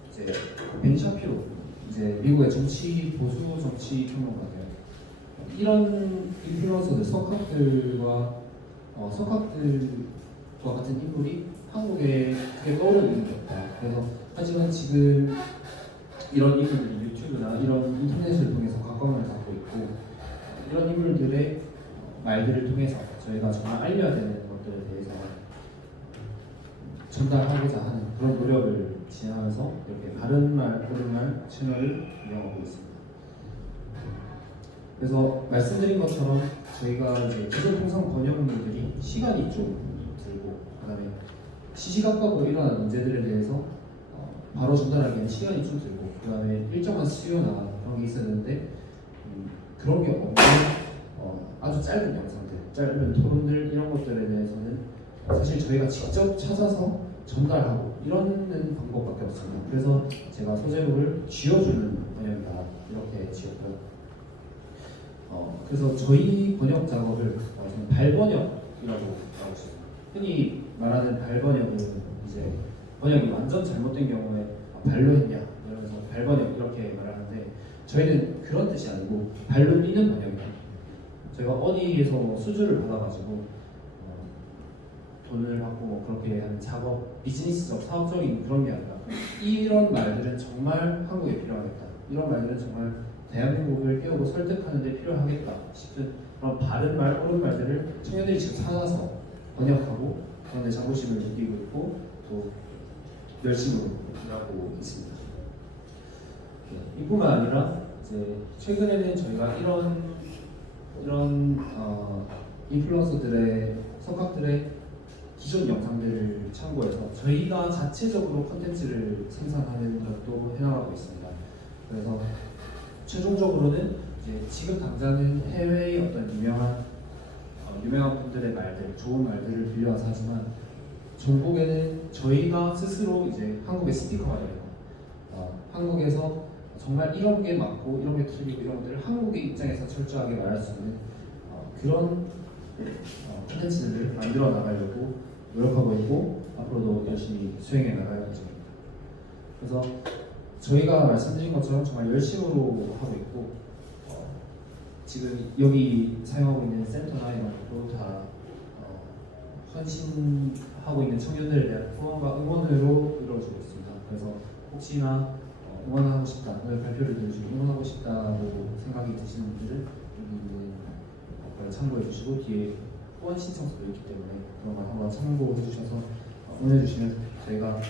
이제 벤 샤피로 이제 미국의 보수 정치 평론가들 이런 인플루언서들 석학들과 같은 인물이 한국에 크게 떠오르는 게 없다. 그래서 하지만 지금 이런 인물들이 유튜브나 이런 인터넷을 통해서 각광을 받고 있고 이런 인물들의 말들을 통해서 저희가 정말 알려야 되는 것들에 대해서 전달하고자 하는 그런 노력을 진행하면서 이렇게 바른말, 옳은말 채널을 운영하고 있습니다. 그래서 말씀드린 것처럼 저희가 이제 기존통상 번역물들이 시간이 좀 들고 그다음에 시시각각으로 일어나는 문제들에 대해서 바로 전달하기에는 시간이 좀 들고 그다음에 일정한 수요나 그런 게 있어야 되는데 그런 게 없는 아주 짧은 영상들, 짧은 토론들 이런 것들에 대해서는 사실 저희가 직접 찾아서 전달하고 이러는 방법밖에 없습니다. 그래서 제가 소제목을 쥐어주는 번역이다 이렇게 지었고요. 그래서 저희 번역 작업을 저는 발번역이라고 하고 싶습니다. 흔히 말하는 발번역은 이제 번역이 완전 잘못된 경우에 발로 했냐 이러면서 발번역 이렇게 말하는데 저희는 그런 뜻이 아니고 발로 뛰는 번역입니다. 저희가 어디에서 수주를 받아가지고 돈을 받고 뭐 그렇게 하는 작업, 비즈니스적, 사업적인 그런 게 아니라 이런 말들은 정말 한국에 필요하겠다. 이런 말들은 정말 대한민국을 깨우고 설득하는 데 필요하겠다 싶은 그런 바른 말, 옳은 말들을 청년들이 지금 찾아서 번역하고 그런 데 자부심을 느끼고 있고 또 열심히 일하고 있습니다. 이뿐만 아니라 이제 최근에는 저희가 이런 인플루언서들의 석학들의 기존 영상들을 참고해서 저희가 자체적으로 컨텐츠를 생산하는 것도 해나가고 있습니다. 그래서 최종적으로는 이제 지금 당장은 해외의 어떤 유명한 분들의 말들, 좋은 말들을 빌려와서 하지만 종국에는 저희가 스스로 이제 한국의 스피커가 되고 한국에서 정말 이런 게 맞고 이런 게 틀리고 이런 것들을 한국의 입장에서 철저하게 말할 수 있는 그런 콘텐츠들을 만들어 나가려고 노력하고 있고 앞으로도 열심히 수행해 나갈 예정입니다. 그래서 저희가 말씀드린 것처럼 정말 열심으로 하고 있고 지금 여기 사용하고 있는 센터나 이런 것도 다 헌신하고 있는 청년들에 대한 후원과 응원으로 이루어지고 있습니다. 그래서 혹시나 응원하고 싶다, 오늘 발표를 들으시고 응원하고 싶다고 생각이 드시는 분들은 여기 있는 걸 참고해 주시고 뒤에 후원 신청서도 있기 때문에 그런 걸 한번 참고해 주셔서 응원해 주시면 저희가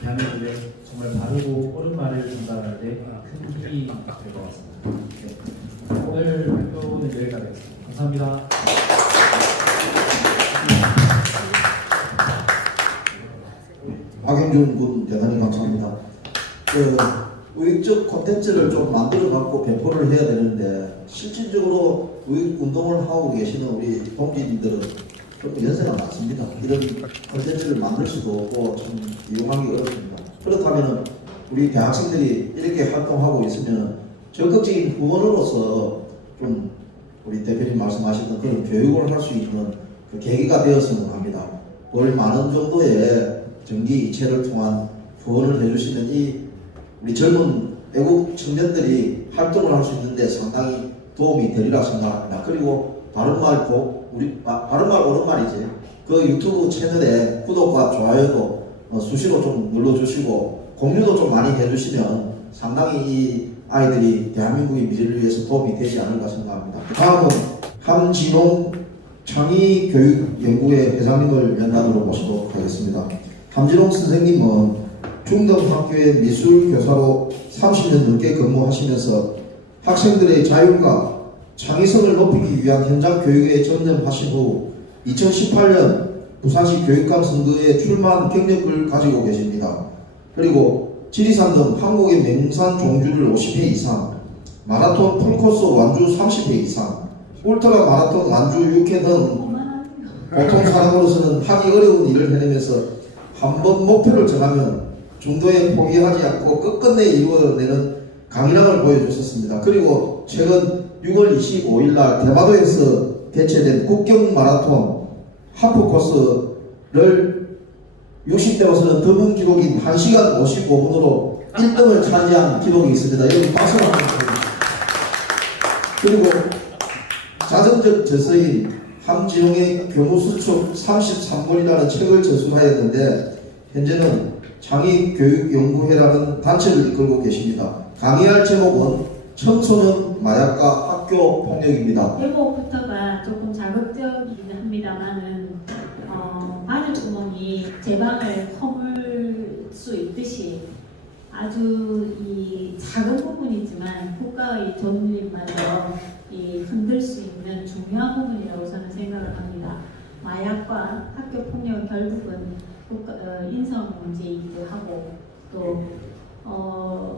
대한민국에 정말 바르고 옳은 말을 전달하는 데 큰 힘이 될 것 같습니다. 네. 오늘 발표는 여기까지 하겠습니다. 감사합니다. 박영준 군 대단히 감사합니다. 우익적 콘텐츠를 좀 만들어 갖고 배포를 해야 되는데 실질적으로 우익 운동을 하고 계시는 우리 동지님들은 좀 연세가 많습니다. 이런 콘텐츠를 만들 수도 없고 좀 이용하기 어렵습니다. 그렇다면 우리 대학생들이 이렇게 활동하고 있으면 적극적인 후원으로서 좀 우리 대표님 말씀하셨던 그런 교육을 할 수 있는 그 계기가 되었으면 합니다. 월 10,000원 정도의 정기 이체를 통한 후원을 해주시면 이 우리 젊은 애국 청년들이 활동을 할 수 있는데 상당히 도움이 되리라 생각합니다. 그리고 바른말 오른말이지 그 유튜브 채널에 구독과 좋아요도 수시로 좀 눌러주시고 공유도 좀 많이 해주시면 상당히 이 아이들이 대한민국의 미래를 위해서 도움이 되지 않을까 생각합니다. 다음은 함진홍 창의교육연구회 회장님을 연단으로 모시도록 하겠습니다. 함진홍 선생님은 중등학교의 미술교사로 30년 넘게 근무하시면서 학생들의 자율과 창의성을 높이기 위한 현장 교육에 전념하신 후 2018년 부산시 교육감 선거에 출마한 경력을 가지고 계십니다. 그리고 지리산 등 한국의名산 종주를 50회 이상, 마라톤 풀코스 완주 30회 이상, 울트라 마라톤 완주 6회 등 보통 사람으로서는 하기 어려운 일을 해내면서 한 번 목표를 정하면 중도에 포기하지 않고 끝끝내 이루어내는 강인함을 보여주셨습니다. 그리고 최근 6월 25일 날 대마도에서 개최된 국경 마라톤 하프 코스를 60대로서는 드문 기록인 1시간 55분으로 1등을 차지한 기록이 있습니다. 여러분 박수 한번 드립니다. 그리고 자정적 저서인 함진홍의 교무수첩 33권이라는 책을 저술하였는데 현재는 창의교육연구회라는 단체를 이끌고 계십니다. 강의할 제목은 청소년 마약과 학교 폭력입니다. 제목부터가 조금 자극적이긴 합니다만은 바늘구멍이 제 방을 허물 수 있듯이 아주 이 작은 부분이지만 국가의 존립마저 이 흔들 수 있는 중요한 부분이라고 저는 생각을 합니다. 마약과 학교 폭력은 결국은 인성 문제이기도 하고 또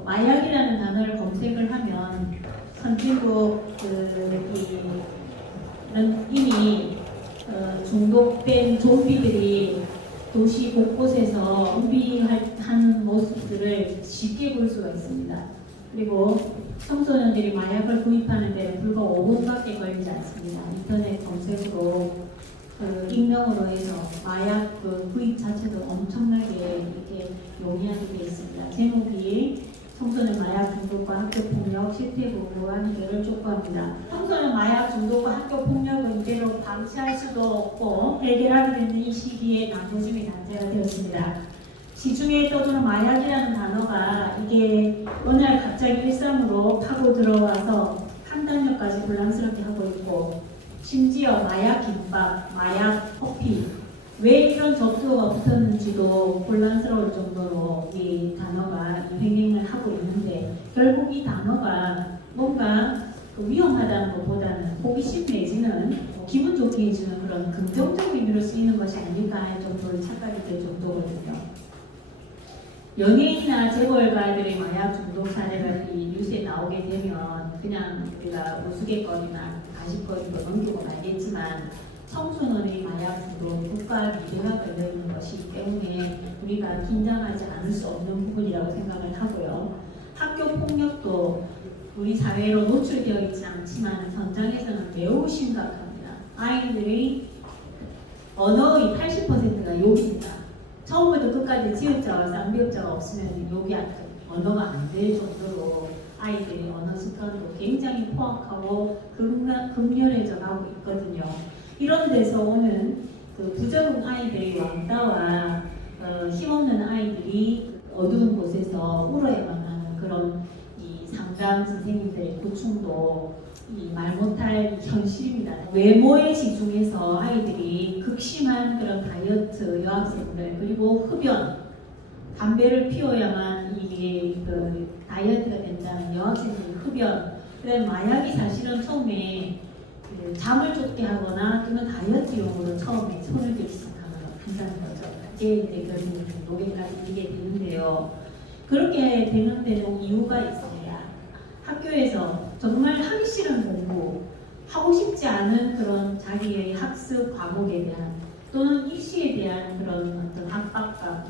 마약이라는 단어를 검색을 하면 선진국은 이미 중독된 좀비들이 도시 곳곳에서 운비한 모습들을 쉽게 볼 수가 있습니다. 그리고 청소년들이 마약을 구입하는 데는 불과 5분밖에 걸리지 않습니다. 인터넷 검색으로 익명으로 해서 마약 구입 자체도 엄청나게 이렇게 용이하게 되어 있습니다. 제목이 청소년 마약 중독과 학교 폭력 실태 보완을 촉구합니다. 청소년 마약 중독과 학교 폭력은 이대로 방치할 수도 없고 해결하게 되는 이 시기에 난도심이 단죄가 되었습니다. 시중에 떠도는 마약이라는 단어가 이게 어느 날 갑자기 일상으로 파고 들어와서 판단력까지 혼란스럽게 하고 있고 심지어 마약 김밥, 마약 커피 왜 이런 접두어가 붙었는지도 혼란스러울 정도로 이 단어가 횡행을 하고 있는데 결국 이 단어가 뭔가 위험하다는 것보다는 호기심 내지는 기분 좋게 해주는 그런 긍정적인 의미로 쓰이는 것이 아닐까 할 정도로 착각이 될 정도거든요. 연예인이나 재벌가들의 마약 중독 사례가 이 뉴스에 나오게 되면 그냥 우리가 우스갯거리나 가십거리로 넘기고 말겠지만 청소년의 마약 중독 국가 미래가 걸려있는 것이기 때문에 우리가 긴장하지 않을 수 없는 부분이라고 생각을 하고요. 학교 폭력도 우리 사회로 노출되어 있지 않지만 현장에서는 매우 심각합니다. 아이들의 언어의 80%가 욕입니다. 처음부터 끝까지 지읒자와 쌍비읍자가 없으면 욕이 언어가 안 될 정도로 아이들의 언어 습관도 굉장히 포악하고 극렬해져 가고 있거든요. 이런 데서 오는 부적응 아이들의 왕따와 힘없는 아이들이 어두운 곳에서 울어야만 하는 그런 이 상담 선생님들의 고충도 말 못할 현실입니다. 외모에 집중해서 아이들이 극심한 그런 다이어트 여학생들 그리고 흡연, 담배를 피워야만 이게 다이어트가 된다는 여학생들의 흡연, 그다음에 마약이 사실은 처음에 잠을 쫓게 하거나 또는 다이어트용으로 처음에 손을 들기 시작한다는 거죠. 그게 이제 결국 중독에까지 이게 되는데요. 그렇게 되는 데는 이유가 있습니다. 학교에서 정말 하기 싫은 공부, 하고 싶지 않은 그런 자기의 학습 과목에 대한 또는 입시에 대한 그런 어떤 압박감,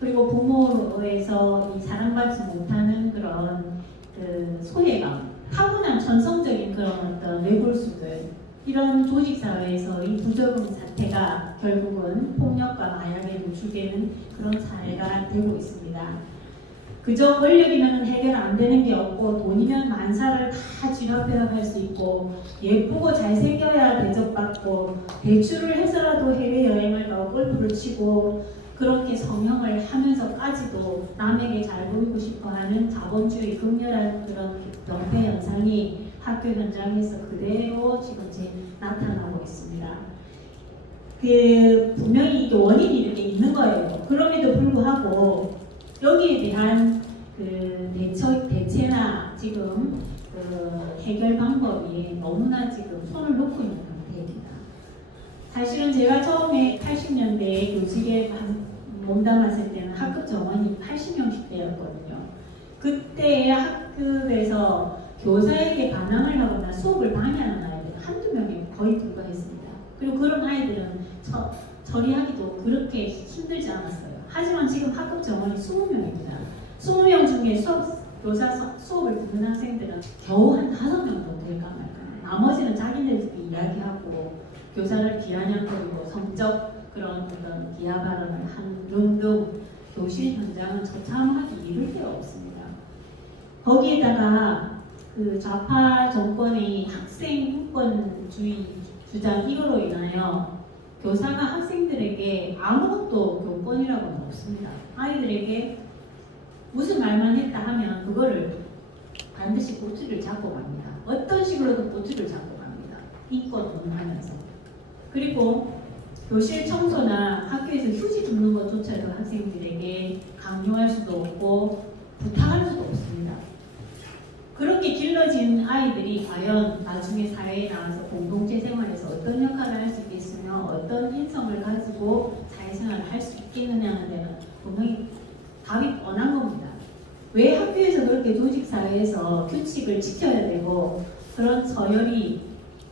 그리고 부모에서 이 사랑받지 못하는 그런 그 소외감, 타고난 전성적인 그런 어떤 뇌골수들, 이런 조직 사회에서 이 부적응 사태가 결국은 폭력과 마약에 노출되는 그런 사례가 되고 있습니다. 그저 권력이면 해결 안 되는 게 없고 돈이면 만사를 다 쥐락펴락할 수 있고 예쁘고 잘생겨야 대접받고 대출을 해서라도 해외여행을 가고 골프를 치고 그렇게 성형을 하면서까지도 남에게 잘 보이고 싶어하는 자본주의 극렬한 그런 병폐 현상이 학교 현장에서 그대로 지금 나타나고 있습니다. 분명히 이게 원인이 이렇게 있는 거예요. 그럼에도 불구하고 여기에 대한 대체나 지금 해결 방법이 너무나 지금 손을 놓고 있는 상태입니다. 사실은 제가 처음에 80년대에 교직에 몸담았을 때는 학급 정원이 80명씩 되었거든요. 그때 학급에서 교사에게 반항을 하거나 수업을 방해하는 아이들은 한두 명이 거의 불과했습니다. 그리고 그런 아이들은 처리하기도 그렇게 힘들지 않았어요. 하지만 지금 학급 정원이 20명입니다. 20명 중에 교사 수업을 듣는 학생들은 겨우 한 5명 정도 될까 말까. 나머지는 자기네들끼리 이야기하고 교사를 비아냥거리고 성적 그런 어떤 비하 발언을 한 등등 교실 현장은 처참하기 이를 데가 없습니다. 거기에다가 그 좌파 정권의 학생 인권주의 주장 이거로 인하여 교사가 학생들에게 아무것도 교권이라고는 없습니다. 아이들에게 무슨 말만 했다 하면 그거를 반드시 꼬투리를 잡고 갑니다. 어떤 식으로든 꼬투리를 잡고 갑니다. 인권 운운하면서. 그리고 교실 청소나 학교에서 휴지 줍는 것조차도 학생들에게 강요할 수도 없고 부탁할 수도 없습니다. 그렇게 길러진 아이들이 과연 나중에 사회에 나와서 공동체 생활에서 어떤 역할을 할 수 있겠으며 어떤 인성을 가지고 사회생활을 할 수 있겠느냐는 데는 분명히 답이 뻔한 겁니다. 왜 학교에서 그렇게 조직사회에서 규칙을 지켜야 되고 그런 서열이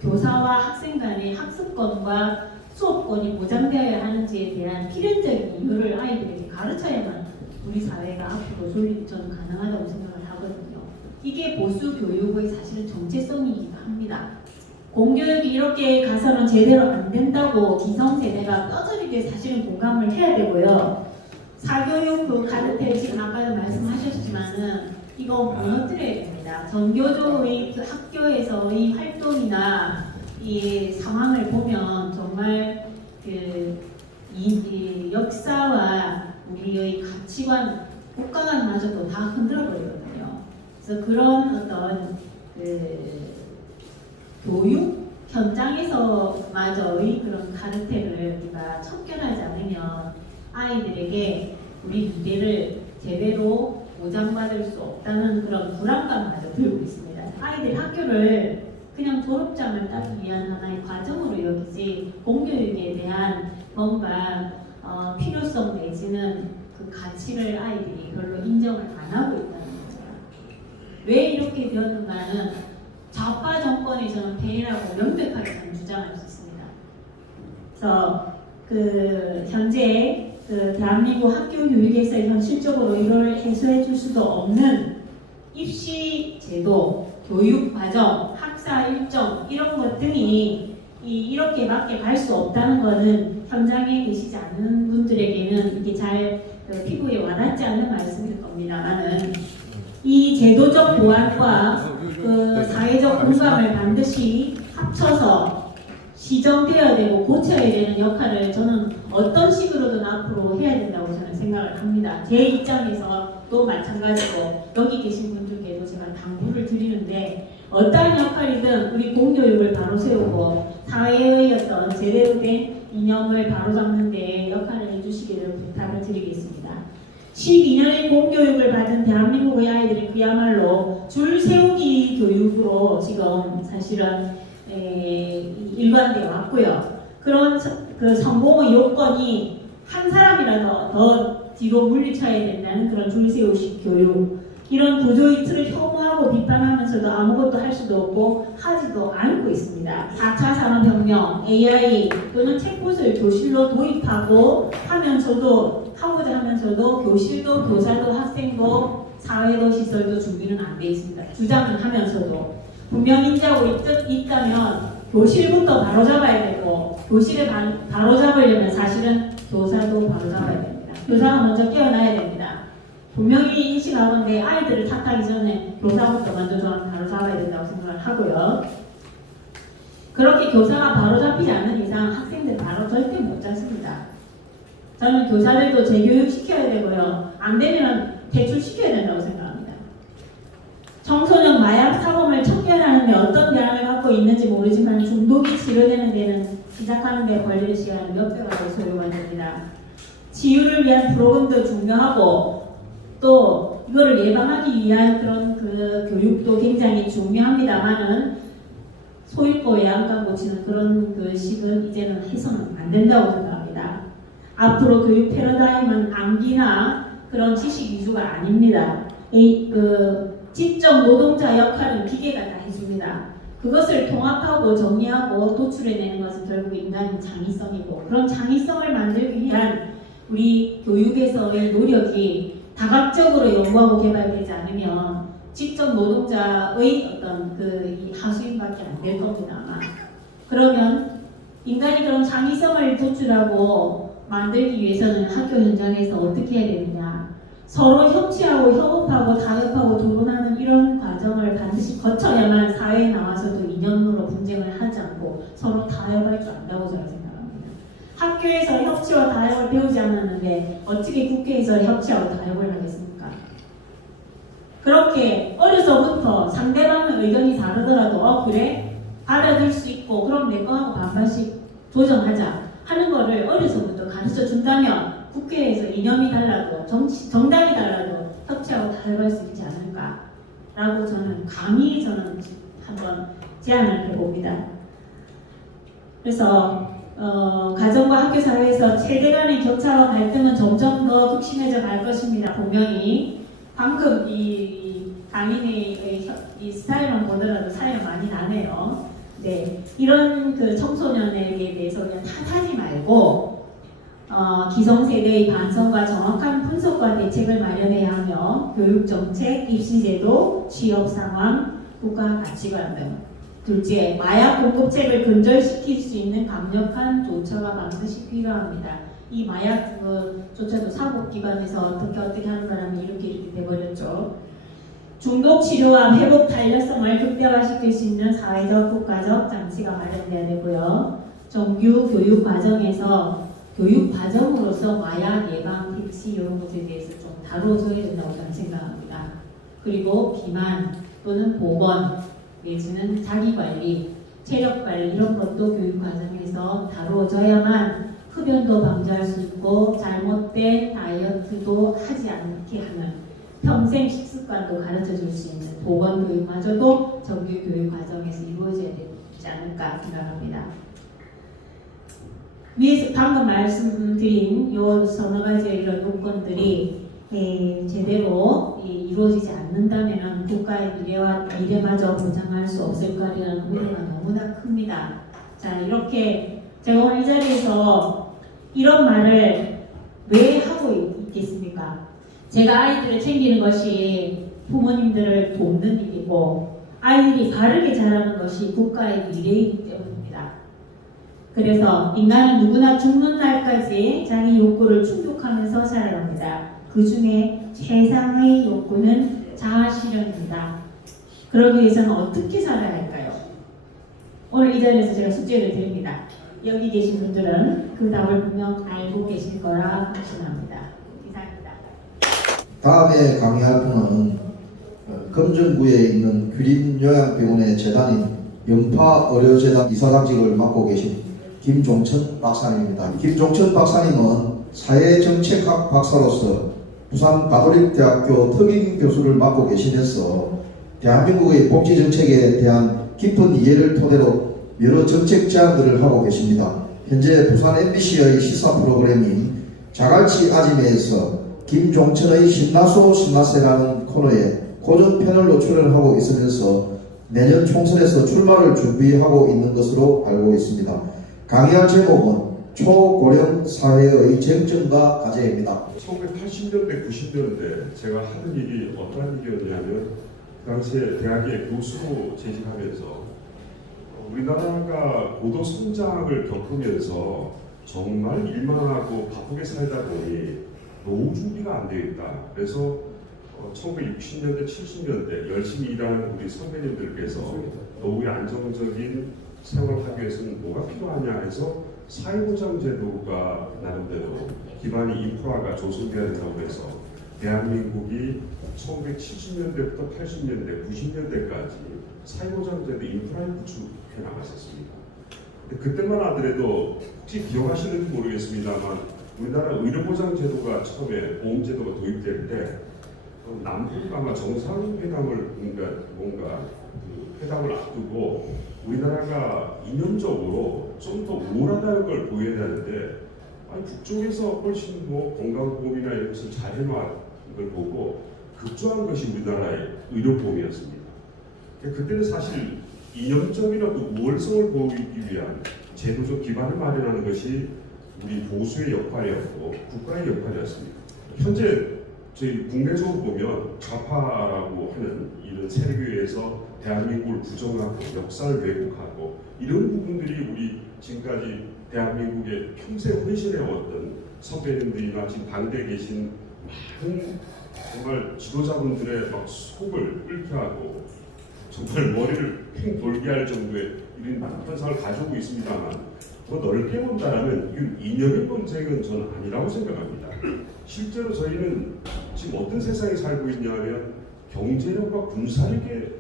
교사와 학생 간의 학습권과 수업권이 보장되어야 하는지에 대한 필연적인 이유를 아이들에게 가르쳐야만 우리 사회가 앞으로 저는 가능하다고 생각을 하거든요. 이게 보수 교육의 사실은 정체성이기도 합니다. 공교육이 이렇게 가서는 제대로 안 된다고 기성세대가 뼈저리게 사실은 공감을 해야 되고요. 사교육 그 카르텔 지금 아까도 말씀하셨지만은 이거 무너뜨려야 됩니다. 전교조의 그 학교에서의 활동이나 이 상황을 보면 정말 이 역사와 우리의 가치관, 국가관마저도 다 흔들어버리거든요. 그래서 그런 어떤 교육 현장에서마저의 그런 카르텔을 우리가 척결하지 않으면 아이들에게 우리 미래를 제대로 보장받을 수 없다는 그런 불안감마저 들고 있습니다. 아이들 학교를 그냥 졸업장을 따기 위한 하나의 과정으로 여기지 공교육에 대한 뭔가 필요성 내지는 그 가치를 아이들이 별로 인정을 안 하고 있다는 거죠. 왜 이렇게 되었는가는 좌파 정권에서는 폐해라고 명백하게 주장할 수 있습니다. 그래서 현재 대한민국 학교 교육에서 현실적으로 이걸 해소해 줄 수도 없는 입시 제도, 교육 과정, 학사 일정 이런 것 등이 이렇게밖에 갈 수 없다는 것은 현장에 계시지 않는 분들에게는 이게 잘 피부에 와닿지 않는 말씀일 겁니다만은 이 제도적 보완과 사회적 공감을 반드시 합쳐서 시정되어야 되고 고쳐야 되는 역할을 저는 어떤 식으로든 앞으로 해야 된다고 저는 생각을 합니다. 제 입장에서도 마찬가지고 여기 계신 분들께도 제가 당부를 드리는데 어떠한 역할이든 우리 공교육을 바로 세우고 사회의 어떤 제대로 된 이념을 바로잡는 데 역할을 해주시기를 부탁을 드리겠습니다. 12년의 공교육을 받은 대한민국의 아이들이 그야말로 줄 세우기 교육으로 지금 사실은 일관되어 왔고요. 그런 그 성공의 요건이 한 사람이라도 더 뒤로 물리쳐야 된다는 그런 줄 세우식 교육, 이런 구조의 틀을 혐오하고 비판하면서도 아무것도 할 수도 없고 하지도 않고 있습니다. 4차 산업혁명, AI 또는 챗봇을 교실로 도입하고 하고자 하면서도 교실도 교사도 학생도 사회도 시설도 준비는 안 돼 있습니다. 주장은 하면서도 분명 인지하고 있다면 교실부터 바로잡아야 되고 교실에 바로잡으려면 사실은 교사도 바로잡아야 됩니다. 교사가 먼저 깨어나야 됩니다. 분명히 인식하건데 아이들을 탓하기 전에 교사부터 먼저 저는 바로잡아야 된다고 생각을 하고요. 그렇게 교사가 바로잡히지 않는 이상 학생들 바로 절대 못 잡습니다. 저는 교사들도 재교육 시켜야 되고요. 안 되면 퇴출시켜야 된다고 생각합니다. 청소년 마약 사범을 척결하는 데 어떤 대안을 갖고 있는지 모르지만 중독이 치료되는 데는 시작하는 데 걸릴 시간은 몇 배가 더 소요가 됩니다. 치유를 위한 프로그램도 중요하고 또 이거를 예방하기 위한 그런 그 교육도 굉장히 중요합니다만은 소잃고 외양간 고치는 그런 그 식은 이제는 해서는 안 된다고 생각합니다. 앞으로 교육 패러다임은 암기나 그런 지식 위주가 아닙니다. 지적 노동자 역할은 기계가 다 해줍니다. 그것을 통합하고 정리하고 도출해내는 것은 결국 인간의 창의성이고 그런 창의성을 만들기 위한 우리 교육에서의 노력이 다각적으로 연구하고 개발되지 않으면 지적 노동자의 어떤 이 하수인밖에 안 될 겁니다. 아마. 그러면 인간이 그런 창의성을 도출하고 만들기 위해서는 학교 현장에서 어떻게 해야 되느냐. 서로 협치하고 협업하고 타협하고 토론하는 이런 과정을 반드시 거쳐야만 사회에 나와서도 이념으로 분쟁을 하지 않고 서로 타협할 줄 안다고 저는 생각합니다. 학교에서 협치와 타협을 배우지 않았는데 어떻게 국회에서 협치하고 타협을 하겠습니까? 그렇게 어려서부터 상대방의 의견이 다르더라도 그래? 받아들일 수 있고 그럼 내 거하고 반반씩 조정하자 하는 거를 어려서부터 가르쳐 준다면 국회에서 이념이 달라도 정당이 달라도 협치하고 타협할 수 있지 않을까라고 저는 감히 한번 제안을 해봅니다. 그래서 가정과 학교 사회에서 세대 간의 격차와 갈등은 점점 더 극심해져 갈 것입니다. 분명히 방금 이 강인의 이 스타일만 보더라도 차이가 많이 나네요. 네, 이런 그 청소년에게 대해서 그냥 탓하지 말고 기성세대의 반성과 정확한 분석과 대책을 마련해야 하며 교육정책, 입시제도, 취업상황, 국가 가치관 등 둘째, 마약 공급책을 근절시킬 수 있는 강력한 조처가 반드시 필요합니다. 이 마약 조차도 사법기관에서 어떻게 하는 바람에 이렇게 돼버렸죠. 중독 치료와 회복 탄력성을 극대화시킬 수 있는 사회적 국가적 장치가 마련돼야 되고요. 정규 교육 과정에서 교육 과정으로서 마약 예방, 퇴치 이런 것에 대해서 좀 다뤄줘야 된다고 저는 생각합니다. 그리고 비만 또는 보건 내지는 자기관리, 체력관리 이런 것도 교육 과정에서 다뤄져야만 흡연도 방지할 수 있고 잘못된 다이어트도 하지 않게 하는 평생 식습관도 가르쳐 줄 수 있는 보건 교육마저도 정규 교육 과정에서 이루어져야 되지 않을까 생각합니다. 위에서 방금 말씀드린 요 서너 가지의 이런 요건들이 제대로 이루어지지 않는다면 국가의 미래마저 보장할 수 없을 거라는 우려가 너무나 큽니다. 자, 이렇게 제가 오늘 이 자리에서 이런 말을 왜 하고 있겠습니까? 제가 아이들을 챙기는 것이 부모님들을 돕는 일이고 아이들이 바르게 자라는 것이 국가의 미래이기 때문입니다. 그래서 인간은 누구나 죽는 날까지 자기 욕구를 충족하면서 살아갑니다. 그 중에 최상의 욕구는 자아실현입니다. 그러기 위해서는 어떻게 살아야 할까요? 오늘 이 자리에서 제가 숙제를 드립니다. 여기 계신 분들은 그 답을 분명 알고 계실 거라 확신합니다. 이상입니다. 다음에 강의할 분은 금정구에 있는 규린요양병원의 재단인 영파의료재단 이사장직을 맡고 계신 김종천 박사님입니다. 김종천 박사님은 사회정책학 박사로서 부산 가톨릭대학교 특임 교수를 맡고 계시면서 대한민국의 복지정책에 대한 깊은 이해를 토대로 여러 정책 제안들을 하고 계십니다. 현재 부산 MBC의 시사 프로그램인 자갈치 아지매에서 김종천의 신나소 신나세라는 코너에 고정 패널로 출연하고 있으면서 내년 총선에서 출마를 준비하고 있는 것으로 알고 있습니다. 강의할 제목은 초고령 사회의 쟁점과 과제입니다. 1980년대, 90년대 제가 하는 일이 어떠한 일이었냐면 그 당시에 대학에 교수로 재직하면서 우리나라가 고도 성장을 겪으면서 정말 일만 하고 바쁘게 살다 보니 노후 준비가 안 되어 있다. 그래서 1960년대, 70년대 열심히 일하는 우리 선배님들께서 노후의 안정적인 생활을 하기 위해서는 뭐가 필요하냐 해서 사회보장 제도가 나름대로 기반이 인프라가 조성돼야 된다고 해서 대한민국이 1970년대부터 80년대, 90년대까지 사회보장 제도 인프라를 구축해 나갔었습니다. 근데 그때만 하더라도 혹시 기억하시는지 모르겠습니다만 우리나라 의료보장 제도가 처음에 보험제도가 도입될 때 남북 아마 정상회담을 뭔가 그 회담을 앞두고 우리나라가 이념적으로 좀 더 우월하다는 걸 보여야 되는데 북쪽에서 훨씬 뭐 건강보험이나 이런 것을 잘 해놓은 걸 보고 급조한 것이 우리나라의 의료보험이었습니다. 그때는 사실 이념적인 어떤 우월성을 보이기 위한 제도적 기반을 마련하는 것이 우리 보수의 역할이었고 국가의 역할이었습니다. 현재 저희 국내적으로 보면 좌파라고 하는 이런 세력에 의해서 대한민국을 부정하고 역사를 왜곡하고 이런 부분들이 우리 지금까지 대한민국의 평생 헌신해왔던 선배님들이나 지금 반대에 계신 많은 정말 지도자분들의 막 속을 끓게 하고 정말 머리를 팽 돌게 할 정도의 이런 현상을 가지고 있습니다만 더 넓게 본다면 이건 이념의 논쟁은 저는 아니라고 생각합니다. 실제로 저희는 지금 어떤 세상에 살고 있냐면 경제력과 군사력의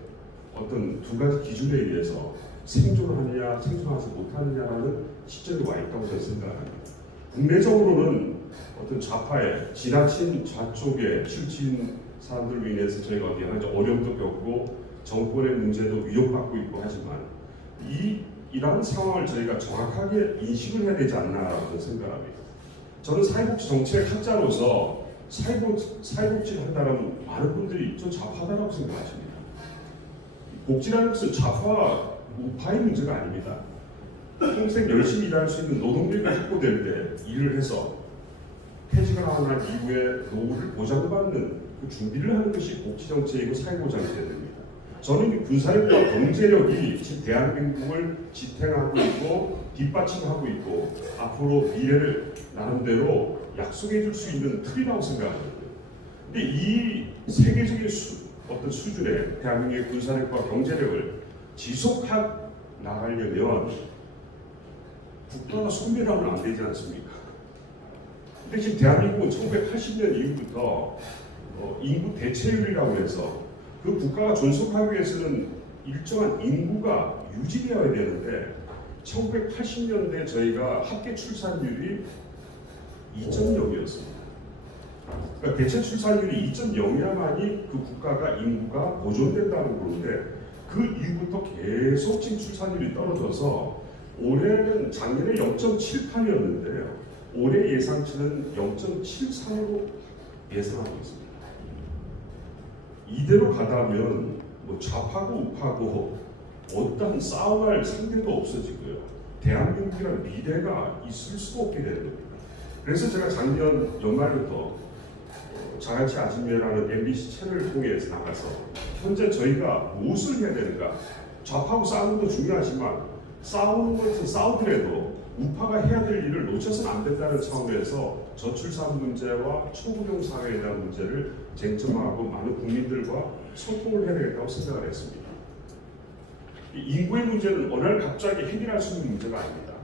어떤 두 가지 기준에 의해서 생존하느냐 생존하지 못하느냐라는 시점에 와 있다고 저는 생각합니다. 국내적으로는 어떤 좌파의 지나친 좌쪽에 치우친 사람들로 인해서 저희가 여러 가지 어려움도 겪고 정권의 문제도 위협받고 있고 하지만 이러한 상황을 저희가 정확하게 인식을 해야 되지 않나라고 생각합니다. 저는 사회복지 정책 학자로서 사회복지를 한다면 많은 분들이 좀 좌파다라고 생각하십니다. 복지라는 것은 좌파, 우파의 문제가 아닙니다. 평생 열심히 일할 수 있는 노동력이 확보될 때 일을 해서 퇴직을 하고 난 이후에 노후를 보장받는 그 준비를 하는 것이 복지정책이고 사회보장제도입니다. 저는 이 군사력과 경제력이 지금 대한민국을 지탱하고 있고 뒷받침하고 있고 앞으로 미래를 나름대로 약속해 줄 수 있는 틀이라고 생각합니다. 근데 이 세계적인 어떤 수준의 대한민국의 군사력과 경제력을 지속해 나가려면 국가가 소멸하면 안 되지 않습니까? 근데 지금 대한민국은 1980년 이후부터 인구 대체율이라고 해서 그 국가가 존속하기 위해서는 일정한 인구가 유지되어야 되는데 1980년대 저희가 합계 출산율이 2.0이었습니다. 그러니까 대체 출산율이 2.0이야만이 그 국가가 인구가 보존된다는 건데 그 이후부터 계속 지금 출산율이 떨어져서 올해는 작년에 0.78이었는데요. 올해 예상치는 0.73으로 예상하고 있습니다. 이대로 가다면 뭐 좌파고 우파고 어떤 싸움할 상대도 없어지고요. 대한민국이라는 미래가 있을 수가 없게 되는 겁니다. 그래서 제가 작년 연말부터 자갈치 아침매라는 MBC 채널을 통해서 나가서 현재 저희가 무엇을 해야 되는가, 좌파하고 싸우는 것도 중요하지만 싸우는 것은 싸우더라도 우파가 해야 될 일을 놓쳐서는 안 된다는 차원에서 저출산 문제와 초고령 사회에 대한 문제를 쟁점화하고 많은 국민들과 소통을 해야 되겠다고 생각을 했습니다. 인구의 문제는 어느 날 갑자기 해결할 수 있는 문제가 아닙니다.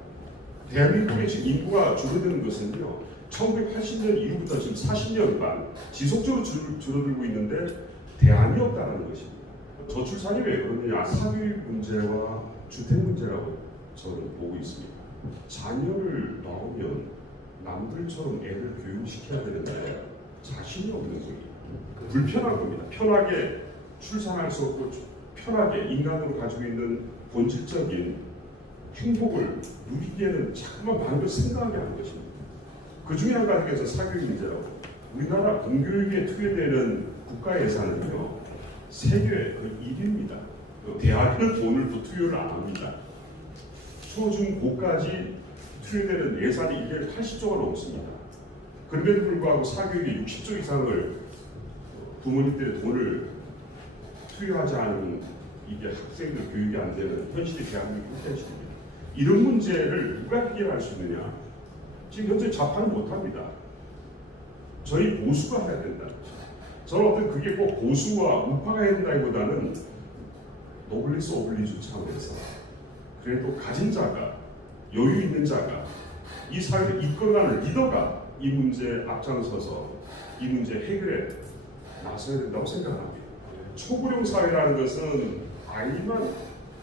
대한민국의 지금 인구가 줄어드는 것은요, 1980년 이후부터 지금 40년간 지속적으로 줄어들고 있는데 대안이 없다는 것입니다. 저출산이 왜 그러느냐? 사교육 문제와 주택 문제라고 저는 보고 있습니다. 자녀를 낳으면 남들처럼 애를 교육시켜야 되는데 자신이 없는 거예요. 불편한 겁니다. 편하게 출산할 수 없고 편하게 인간으로 가지고 있는 본질적인 행복을 누리기에는 자꾸만 많은 걸 생각하게 하는 것입니다. 그 중에 한 가지가 사교육 문제라고. 우리나라 공교육에 투여되는 국가 예산은요 세계 그 1위입니다. 대학은 돈을 또 투여를 안 합니다. 초중 고까지 투여되는 예산이 1년에 80조가 넘습니다. 그럼에도 불구하고 사교육에 60조 이상을 부모님들의 돈을 투여하지 않으면 이게 학생들 교육이 안 되는 현실이 대한민국 현실입니다. 이런 문제를 누가 해결할 수 있느냐? 지금 현재 좌파는 못합니다. 저희 보수가 해야 된다. 저는 어떤 그게 꼭 보수와 우파가 해야 된다기보다는 노블리스 오블리주 차원에서 그래도 가진 자가 여유 있는 자가 이 사회를 이끌어가는 리더가 이 문제에 앞장서서 이 문제 해결에 나서야 된다고 생각합니다. 초고령 사회라는 것은 아이만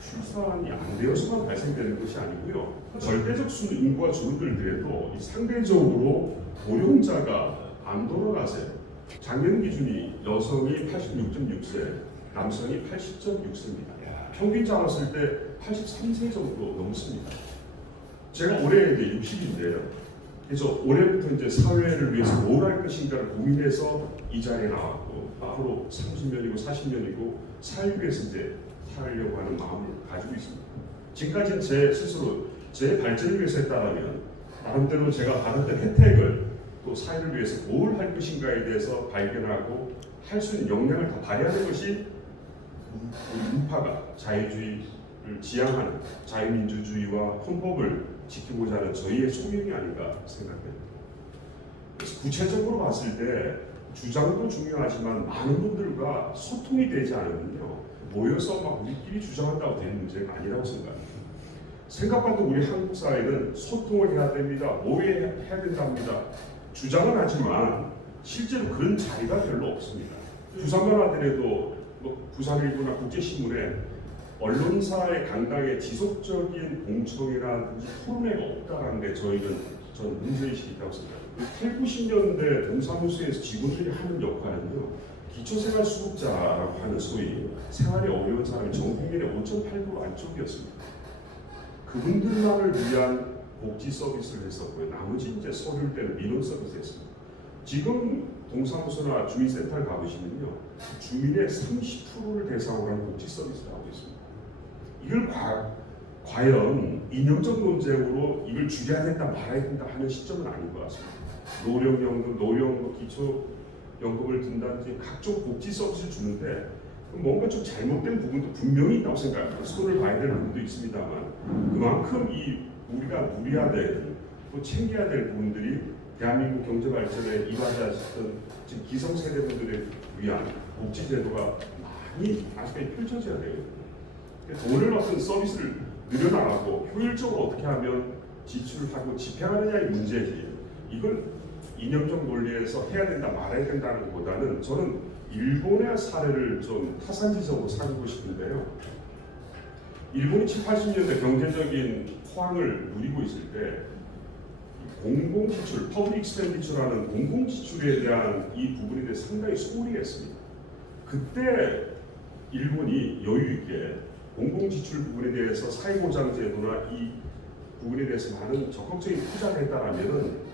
출산이 안 되어서만 발생되는 것이 아니고요. 절대적 수는 인구가 줄어들더라도 상대적으로 고령자가 안 돌아가세요. 작년 기준이 여성이 86.6세, 남성이 80.6세입니다. 평균 잡았을 때 83세 정도 넘습니다. 제가 올해 이제 60인데요. 그래서 올해부터 이제 사회를 위해서 뭘 할 것인가를 고민해서 이 자리에 나왔고 앞으로 30년이고 40년이고 사회를 위해서 이제 살려고 하는 마음을 가지고 있습니다. 지금까지는 제 스스로 제 발전을 위해서 했다면 나름대로 제가 받았던 혜택을 또 사회를 위해서 뭘 할 것인가에 대해서 발견하고 할 수 있는 역량을 다 발휘하는 것이 우리 우파가 자유주의를 지향하는 자유민주주의와 헌법을 지키고자 하는 저희의 소명이 아닌가 생각됩니다. 그래서 구체적으로 봤을 때 주장도 중요하지만 많은 분들과 소통이 되지 않으면요 모여서 막 우리끼리 주장한다고 되는 문제가 아니라고 생각합니다. 생각봐도 우리 한국 사회는 소통을 해야 됩니다. 뭐 해야 된답니다. 주장은 하지만 실제로 그런 자리가 별로 없습니다. 부산만 하더라도 부산일보나 국제신문에 언론사의 강당에 지속적인 공청회라든지 토론회가 없다라는 데 저는 문제의식이 있다고 생각합니다. 8, 90년대 동사무소에서 직원들이 하는 역할은요. 기초생활수급자라고 하는 소위 생활이 어려운 사람이 전 국민의 5.8% 안쪽이었습니다. 그분들만을 위한 복지 서비스를 했었고요. 나머지 이제 서류를 떼는 민원 서비스를 했습니다. 지금 동사무소나 주민센터를 가보시면요. 주민의 30%를 대상으로 하는 복지 서비스를 하고 있습니다. 이걸 과연 이념적 논쟁으로 이걸 줄여야 된다 말아야 된다 하는 시점은 아닌 것 같습니다. 노령연금, 노령금, 기초연금을 든다든지 각종 복지 서비스를 주는데 뭔가 좀 잘못된 부분도 분명히 있다고 생각합니다. 손을 봐야 될 부분도 있습니다만 그만큼 우리가 누려야 될, 또 챙겨야 될 부분들이 대한민국 경제 발전에 이바지하셨던 지금 기성세대분들을 위한 복지 제도가 많이 아직까지 펼쳐져야 되거든요. 돈을 어떤 서비스를 늘려나가고 효율적으로 어떻게 하면 지출하고 집행하느냐의 문제지 이걸 이념적 논리에서 해야 된다 말아야 된다는 것보다는 저는 일본의 사례를 좀 타산지적으로 살고 싶은데요. 일본이 7, 80년대 경제적인 호황을 누리고 있을 때 공공지출, 퍼블릭 스펜디처라는 공공지출에 대한 이 부분에 대해 상당히 소홀히 했습니다. 그때 일본이 여유있게 공공지출 부분에 대해서 사회보장제도나 이 부분에 대해서 많은 적극적인 투자를 했다면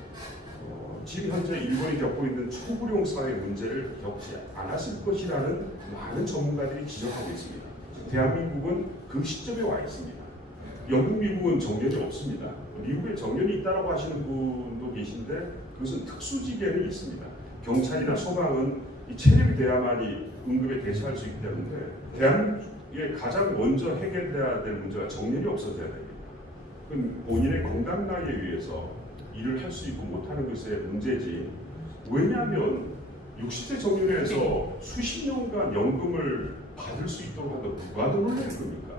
지금 현재 일본이 겪고 있는 초고령 사회 문제를 겪지 않았을 것이라는 많은 전문가들이 지적하고 있습니다. 대한민국은 그 시점에 와 있습니다. 영국, 미국은 정년이 없습니다. 미국에 정년이 있다고 하시는 분도 계신데 그것은 특수지계는 있습니다. 경찰이나 소방은 이 체력이 돼야만이 응급에 대처할 수 있기 때문에 대한민국에 가장 먼저 해결돼야 될 문제가 정년이 없어져야 됩니다. 그건 본인의 건강나이에 의해서 일을 할 수 있고 못하는 것의 문제지. 왜냐하면 60세 정년에서 수십 년간 연금을 받을 수 있도록 한다고 누가 돈을 낼 겁니까?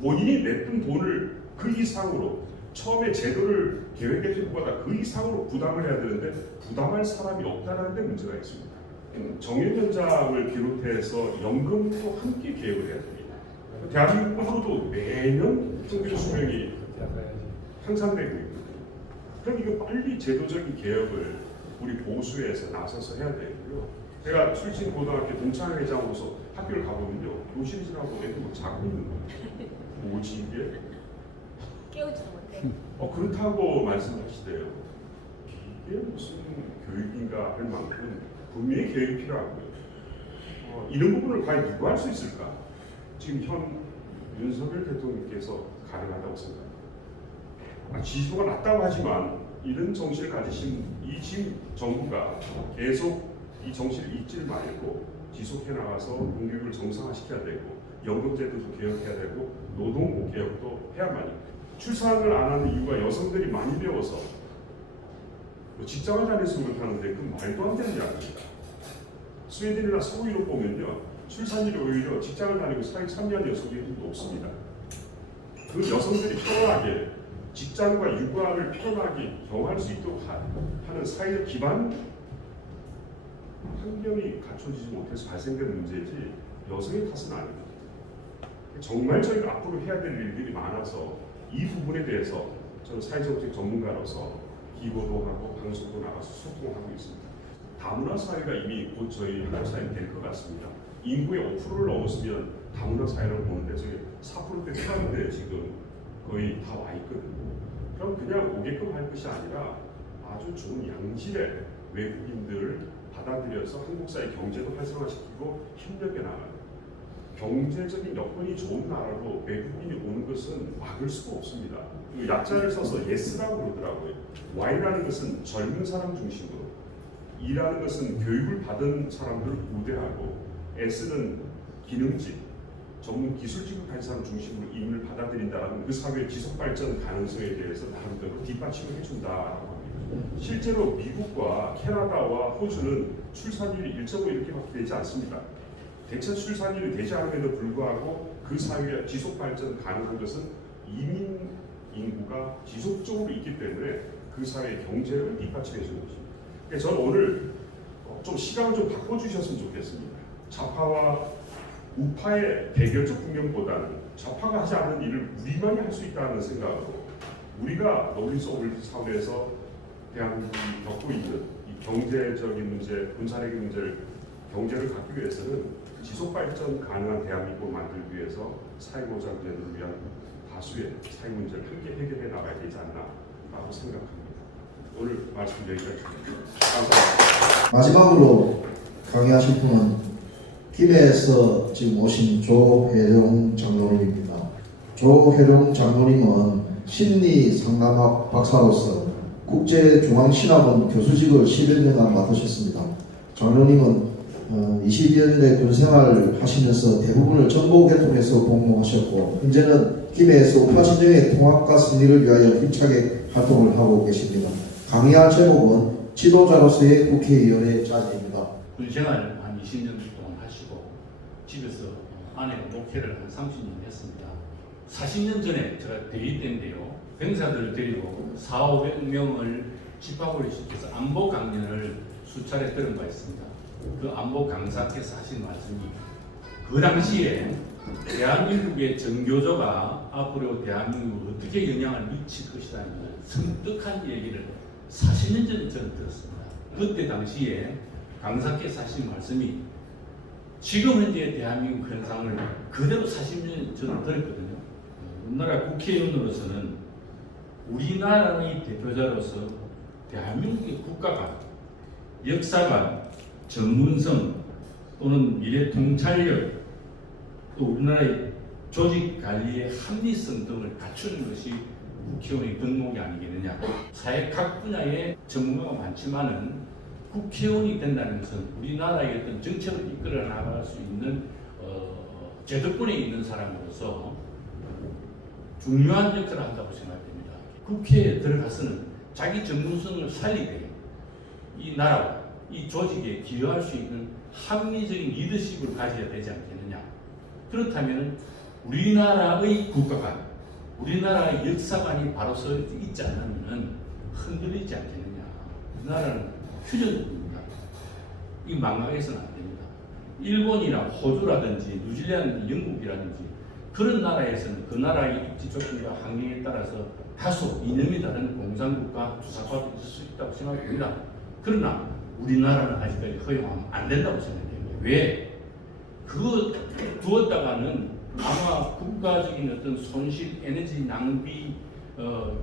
본인이 냈던 돈을 그 이상으로 처음에 제도를 계획했던 것보다 그 이상으로 부담을 해야 되는데 부담할 사람이 없다는 데 문제가 있습니다. 정년연장을 비롯해서 연금도 함께 계획을 해야 됩니다. 대한민국으로도 매년 평균 수명이 향상되고 있거든요. 그럼 이거 빨리 제도적인 개혁을 우리 보수에서 나서서 해야 되고요. 제가 출신 고등학교 동창회장으로서 학교를 가보면요. 교실이라고 애들 막 자고 있는 거예요. 뭐지 이게? 깨우지 못해. 그렇다고 말씀하시대요. 이게 무슨 교육인가 할 만큼 분명히 계획이 필요하고요. 이런 부분을 과연 누가 할 수 있을까? 지금 현 윤석열 대통령께서 가능하다고 생각합니다. 지수가 낮다고 하지만 이런 정신을 가지신 이 지금 정부가 계속 이 정신을 잊지 말고 지속해 나가서 공교육을 정상화시켜야 되고 연금제도도 개혁해야 되고 노동부 개혁도 해야만이. 출산을 안 하는 이유가 여성들이 많이 배워서 직장을 다니지 못하는데 그 말도 안 되는 이야기입니다. 스웨덴이나 서구유럽 보면요, 출산율이 오히려 직장을 다니고 사회 참여한 여성이 높습니다. 그 여성들이 편하게 직장과 육아를 편하게 경험할 수 있도록 하는 사회적 기반 환경이 갖춰지지 못해서 발생되는 문제지 여성의 탓은 아닙니다. 정말 저희가 앞으로 해야 될 일들이 많아서 이 부분에 대해서 저는 사회정책 전문가로서 기고도 하고 방송도 나가서 소통하고 있습니다. 다문화 사회가 이미 곧 저희 한국 사회가 될 것 같습니다. 인구의 5%를 넘었으면 다문화 사회라고 보는데 저희 4%대 초반인데 지금 거의 다 와 있거든요. 그럼 그냥 오게끔 할 것이 아니라 아주 좋은 양질의 외국인들을 받아들여서 한국 사회 경제도 활성화시키고 협력해 나가요. 경제적인 여건이 좋은 나라로 외국인이 오는 것은 막을 수가 없습니다. 약자를 써서 yes라고 그러더라고요. Y라는 것은 젊은 사람 중심으로, E라는 것은 교육을 받은 사람들을 우대하고, S는 기능직, 전문 기술직을 가진 사람 중심으로 이민을 받아들인다는 그 사회의 지속 발전 가능성에 대해서 나름대로 뒷받침을 해준다라고 합니다. 실제로 미국과 캐나다와 호주는 출산율이 1.5 이렇게밖에 되지 않습니다. 대체 출산율이 되지 않음에도 불구하고 그 사회의 지속 발전 가능한 것은 이민 인구가 지속적으로 있기 때문에 그 사회의 경제를 뒷받침해 주는 것입니다. 그래서 저는 오늘 좀 시각을 좀 바꿔주셨으면 좋겠습니다. 좌파와 우파의 대결적 국면보다는 좌파가 하지 않는 일을 우리만이 할 수 있다는 생각으로 우리가 노블리스 오블리스 사회에서 대한민국이 겪고 있는 이 경제적인 문제, 군사력의 문제를 경제를 갖기 위해서는 지속 발전 가능한 대한민국을 만들기 위해서 사회보장제도를 위한 다수의 사회 문제를 함께 해결해 나가야 되지 않나라고 생각합니다. 오늘 말씀 여기까지 드립니다. 감사합니다. 마지막으로 강의하실 분은 김해에서 지금 오신 조혜룡 장로님입니다. 조혜룡 장로님은 심리상담학 박사로서 국제중앙신학원 교수직을 10여 년간 맡으셨습니다. 장로님은 20여 년의 군생활을 하시면서 대부분을 정보계통에서 복무하셨고 현재는 김해에서 우파진영의 통합과 승리를 위하여 힘차게 활동을 하고 계십니다. 강의할 제목은 지도자로서의 국회의원의 자질입니다. 군생활 한 20년 동안 하시고 집에서 아내 목회를 한 30년 했습니다. 40년 전에 제가 대위 때인데요. 병사들을 데리고 400~500명을 집합을 시켜서 안보 강연을 수차례 들은 바 있습니다. 그 안보 강사께서 하신 말씀이 그 당시에 대한민국의 정교조가 앞으로 대한민국에 어떻게 영향을 미칠 것이라는 섬뜩한 얘기를 40년 전에 저는 들었습니다. 그때 당시에 강사께서 하신 말씀이 지금 현재 대한민국 현상을 그대로 40년 전에 들었거든요. 우리나라 국회의원으로서는 우리나라의 대표자로서 대한민국의 국가가 역사관, 전문성 또는 미래 통찰력 또 우리나라의 조직 관리의 합리성 등을 갖추는 것이 국회의원의 덕목이 아니겠느냐. 사회 각 분야의 전문가가 많지만은 국회의원이 된다는 것은 우리나라의 어떤 정책을 이끌어 나갈 수 있는 제도권에 있는 사람으로서 중요한 역할을 한다고 생각됩니다. 국회에 들어가서는 자기 전문성을 살리되 이 나라, 이 조직에 기여할 수 있는 합리적인 리더십을 가져야 되지 않겠느냐. 그렇다면 우리나라의 국가관, 우리나라의 역사관이 바로 서 있지 않으면 흔들리지 않겠느냐. 우리나라는 휴전국입니다. 이 망각해서는 안 됩니다. 일본이나 호주라든지 뉴질랜드, 영국이라든지 그런 나라에서는 그 나라의 입지 조건과 환경에 따라서 다소 이념이 다른 공산국가 주사파도 있을 수 있다고 생각합니다. 그러나 우리나라는 아직까지 허용하면 안 된다고 생각합니다. 왜? 그거 두었다가는 아마 국가적인 어떤 손실, 에너지 낭비,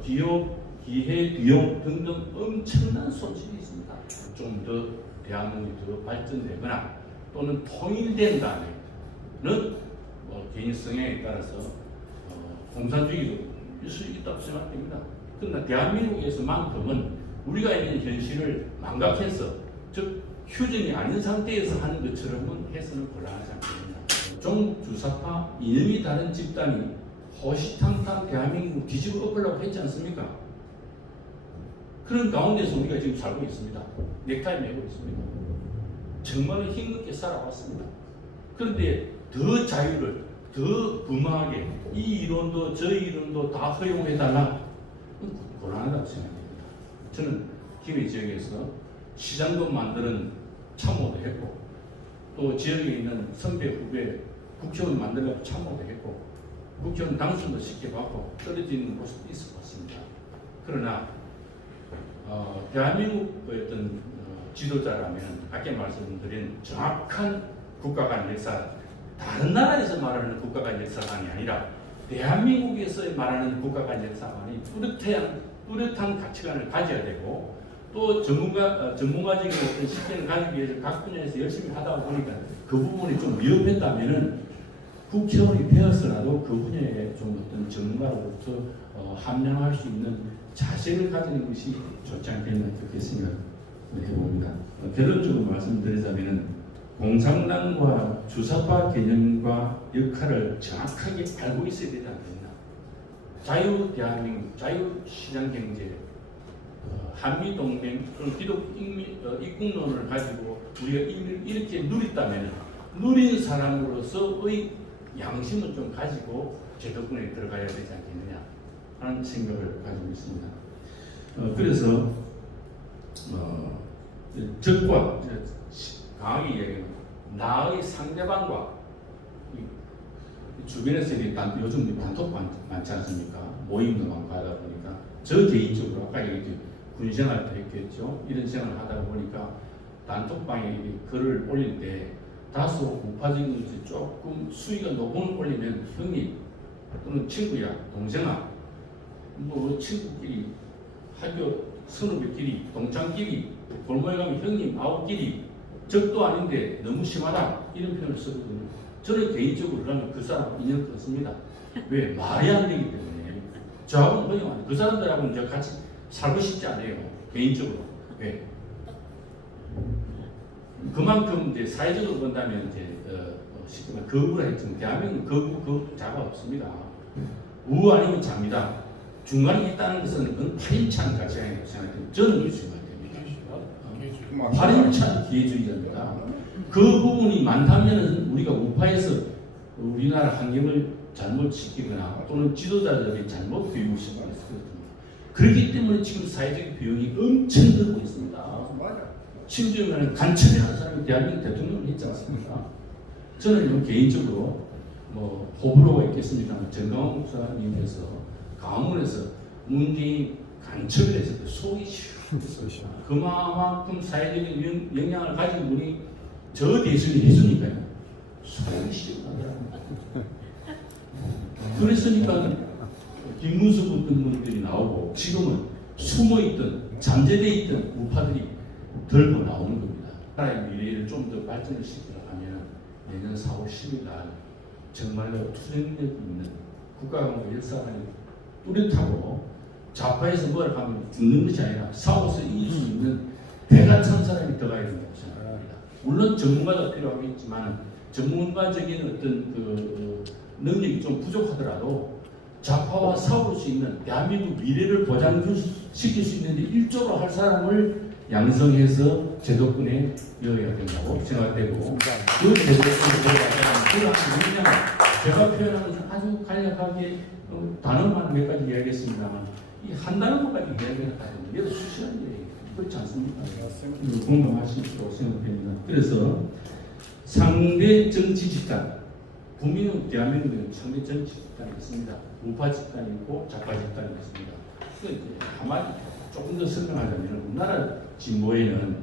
기업, 기회, 비용 등등 엄청난 손실이 있습니다. 좀 더 대한민국이 더 발전되거나 또는 통일된 다음에는 개인 성향에 따라서 공산주의도 있을 수 있다고 생각됩니다. 그러나 대한민국에서만큼은 우리가 있는 현실을 망각해서 즉 휴전이 아닌 상태에서 하는 것처럼은 해서는 곤란하지 않습니다. 종북 주사파 이념이 다른 집단이 호시탐탐 대한민국 뒤집어 엎으려고 했지 않습니까? 그런 가운데서 우리가 지금 살고 있습니다. 넥타이 매고 있습니다. 정말 힘있게 살아왔습니다. 그런데 더 자유를 더 분명하게 이 이론도 저 이론도 다 허용해달라, 곤란하다고 생각합니다. 저는 김해 지역에서 시장도 만드는 참모도 했고 또 지역에 있는 선배 후배 국회의원 만들려고 참모도 했고 국회의원 당선도 쉽게 받고 떨어지는 모습도 있을 것 같습니다. 그러나 대한민국의 어떤 지도자라면 아까 말씀드린 정확한 국가 간 역사, 다른 나라에서 말하는 국가 간 역사관이 아니라 대한민국에서 말하는 국가 간 역사관이 뚜렷한 가치관을 가져야 되고 또 전문가적인 어떤 시스템을 가지기 위해서 각 분야에서 열심히 하다 보니까 그 부분이 좀 위협했다면은 국회의원이 되어서라도 그 분야에 좀 어떤 전문가로부터 함량할 수 있는 자세를 가지는 것이 좋지 않겠나 그렇게 생각을 해봅니다. 결론적으로 말씀드리자면은 공산당과 주사파 개념과 역할을 정확하게 알고 있어야 되지 않겠나. 자유 대한민국, 자유 시장 경제, 한미 동맹, 기독 이국론을 가지고 우리가 이렇게 누렸다면 누린 사람으로서의 양심을 좀 가지고 제도권에 들어가야 되지 않겠느냐 하는 생각을 가지고 있습니다. 그래서 적과 강하게 이야기하는 나의 상대방과 주변에서 요즘 단톡 많지 않습니까? 모임도 많고 하다 보니까 저 개인적으로 아까 얘기했죠. 군생활도 했겠죠. 이런 생활을 하다 보니까 단톡방에 글을 올릴 때 다소 우파적인 것이 조금 수위가 높은 걸 올리면 형님 또는 친구야, 동생아, 뭐 친구끼리, 학교 선후배끼리, 동창끼리, 골목에 가면 형님, 아우끼리 적도 아닌데 너무 심하다 이런 표현을 쓰거든요. 저는 개인적으로 그러면 그 사람 인연 끊습니다. 왜? 말이 안 되기 때문에. 저하고는 허용 안 돼요. 그 사람들하고는 제가 같이 살고 싶지 않아요. 개인적으로. 왜? 그만큼 이제 사회적으로 본다면 이제 쉽게 말해 거부를 했지만 대한민국은 거부 자가 없습니다. 우 아니면 자입니다. 중간에 있다는 것은 파렴치한 가치라고 생각합니다. 저는 그렇게 생각합니다. 파렴치한 기회주의자입니다. 그 부분이 많다면 우리가 우파에서 우리나라 환경을 잘못시키거나 또는 지도자들이 잘못 교육을 시켰거든요. 그렇기 때문에 지금 사회적 비용이 엄청 들고 있습니다. 심지어는 간첩이 한 사람이 대한민국 대통령을 했지 않습니까? 저는 개인적으로 뭐 호불호가 있겠습니다만 정강원 목사님께서 강원에서 문재인 간첩을 했을 때 속이 시원했어요. 그만큼 사회적인 영향을 가진 분이 저 대선을 해주니까요. 속이 시원하더라고요. 그랬으니까 김문수 같은 분들이 나오고 지금은 숨어있던 잠재되어있던 우파들이 들고 나오는 겁니다. 나라의 미래를 좀 더 발전을 시키려고 하면 내년 4월 10일 날 정말로 투쟁력 있는 국가간의 역사관이 뚜렷하고 좌파에서 뭐라 하면 죽는 것이 아니라 싸워서 이길 수 있는 배가 찬 사람이 들어가야 된다고 생각합니다. 물론 전문가도 필요하겠지만 전문가적인 어떤 능력이 좀 부족하더라도 좌파와 싸울 수 있는 대한민국 미래를 보장시킬 수 있는데 일조로 할 사람을 양성해서 제도권에 이어야 된다고 생각되고 그 제도권에 들어가면 그 능력을 제가 표현하는 것은 아주 간략하게 단어만 몇 가지 이야기했습니다만 이 한 단어까지 이야기가 다 되는 게 수시한 일이에요. 그렇지 않습니까? 공감하실 거라고 생각됩니다. 그래서 상대 정치 집단, 국민은 대한민국에 상대 정치 집단이 있습니다. 우파 집단이 있고 좌파 집단이 있습니다. 한마디 조금 더 설명하자면 우리나라 진보에는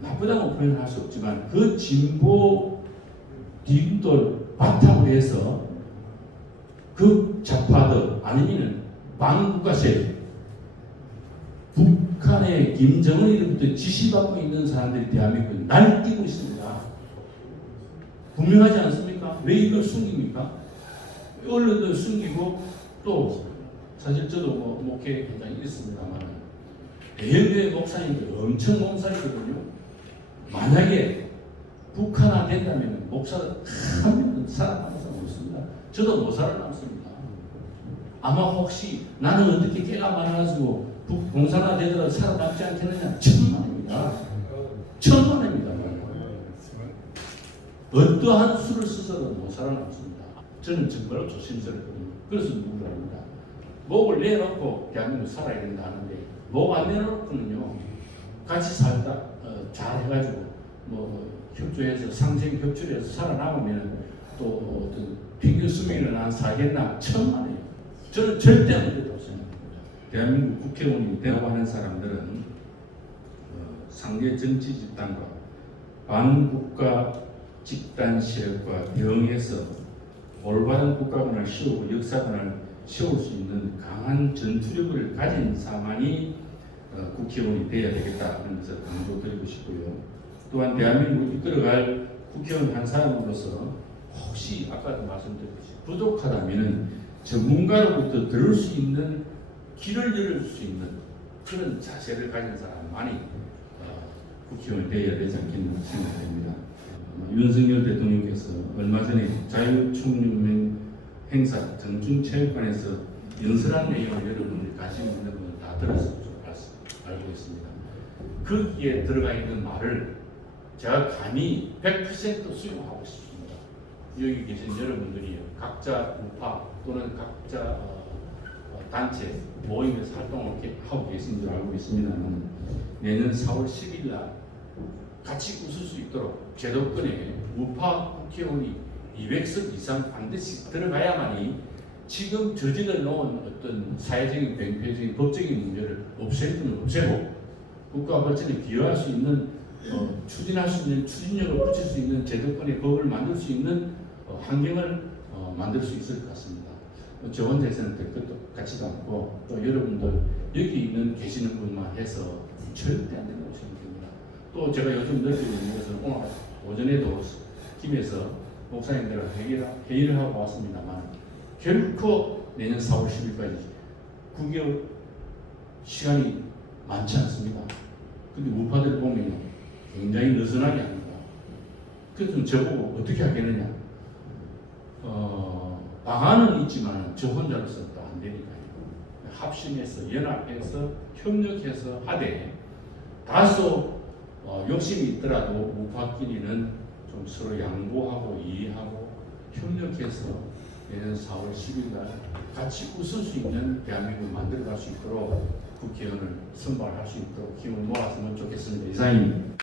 나쁘다고 표현할 수 없지만 그 진보 뒤도 바탕으로 해서 그 좌파들 아니면 반국가 세력 북한의 김정은이로부터 지시받고 있는 사람들이 대한민국을 날뛰고 있습니다. 분명하지 않습니까? 왜 이걸 숨깁니까? 언론도 숨기고 또 사실 저도 뭐 목회 현장에 있습니다만 대형교회 목사님들 엄청 몸살이거든요. 만약에 북한화 된다면 목사를 한 명도 살아남을 수 없습니다. 저도 못 살아남습니다. 아마 혹시 나는 어떻게 깨가 많아가지고 공산화 되더라도 살아남지 않겠느냐? 천만입니다. 천만입니다. 어떠한 수를 써서도 못 살아남습니다. 저는 정말 조심스럽거든요. 그래서 누구를 합니다. 목을 내놓고 대한민국 살아야 된다 하는데 목 안 내놓고는요 같이 살다 잘 해가지고 뭐 협조해서 상생 협조해서 살아남으면 또 어떤 평균 수명이 난 살겠나 천만에요. 저는 절대 안 된다고 생각합니다. 대한민국 국회의원이 되고 하는 사람들은 상계 정치 집단과 반국가 집단 세력과 대응해서 올바른 국가관을 세우고 역사관을 세울 수 있는 강한 전투력을 가진 사람만이 국회의원이 되어야 되겠다 하는 것을 강조드리고 싶고요. 또한 대한민국을 이끌어갈 국회의원 한 사람으로서 혹시 아까도 말씀드렸듯이 부족하다면 전문가로부터 들을 수 있는 길을 열을 수 있는 그런 자세를 가진 사람만이 국회의원이 되어야 되지 않겠나 생각됩니다. 윤석열 대통령께서 얼마 전에 자유총연맹 행사 정중체육관에서 연설한 내용을 여러분들이 관심 있는 분은 다 들었을 줄 알고 있습니다. 거기에 들어가 있는 말을 제가 감히 100% 수용하고 싶습니다. 여기 계신 여러분들이 각자 우파 또는 각자 단체 모임에서 활동을 하고 계신 줄 알고 있습니다만 내년 4월 10일 날 같이 웃을 수 있도록 제도권에 우파 국회의원이 200석 이상 반드시 들어가야만이 지금 저질러 놓은 어떤 사회적인 맹폐적인 법적인 문제를 없애고 국가 발전에 기여할 수 있는 추진할 수 있는 추진력을 붙일 수 있는 제도권의 법을 만들 수 있는 환경을 만들 수 있을 것 같습니다. 저 혼자 해서는 될 것도 같지도 않고 또 여러분들 여기 있는 계시는 분만 해서 절대 안 된다고 생각합니다. 또 제가 요즘 느끼고 있는 것은 오늘 오전에도 김에서 목사님들과 회의를 하고 왔습니다만 결코 내년 4월 10일까지 9개월 시간이 많지 않습니다. 근데 우파들 보면 굉장히 느슨하게 합니다. 그래서 저보고 어떻게 하겠느냐. 방안은 있지만 저 혼자로서 또 안 되니까요. 합심해서 연합해서 협력해서 하되 다소 욕심이 있더라도 우파끼리는 좀 서로 양보하고 이해하고 협력해서 내년 4월 10일 날 같이 웃을 수 있는 대한민국을 만들어갈 수 있도록 국회의원을 선발할 수 있도록 힘을 모았으면 좋겠습니다. 이상입니다.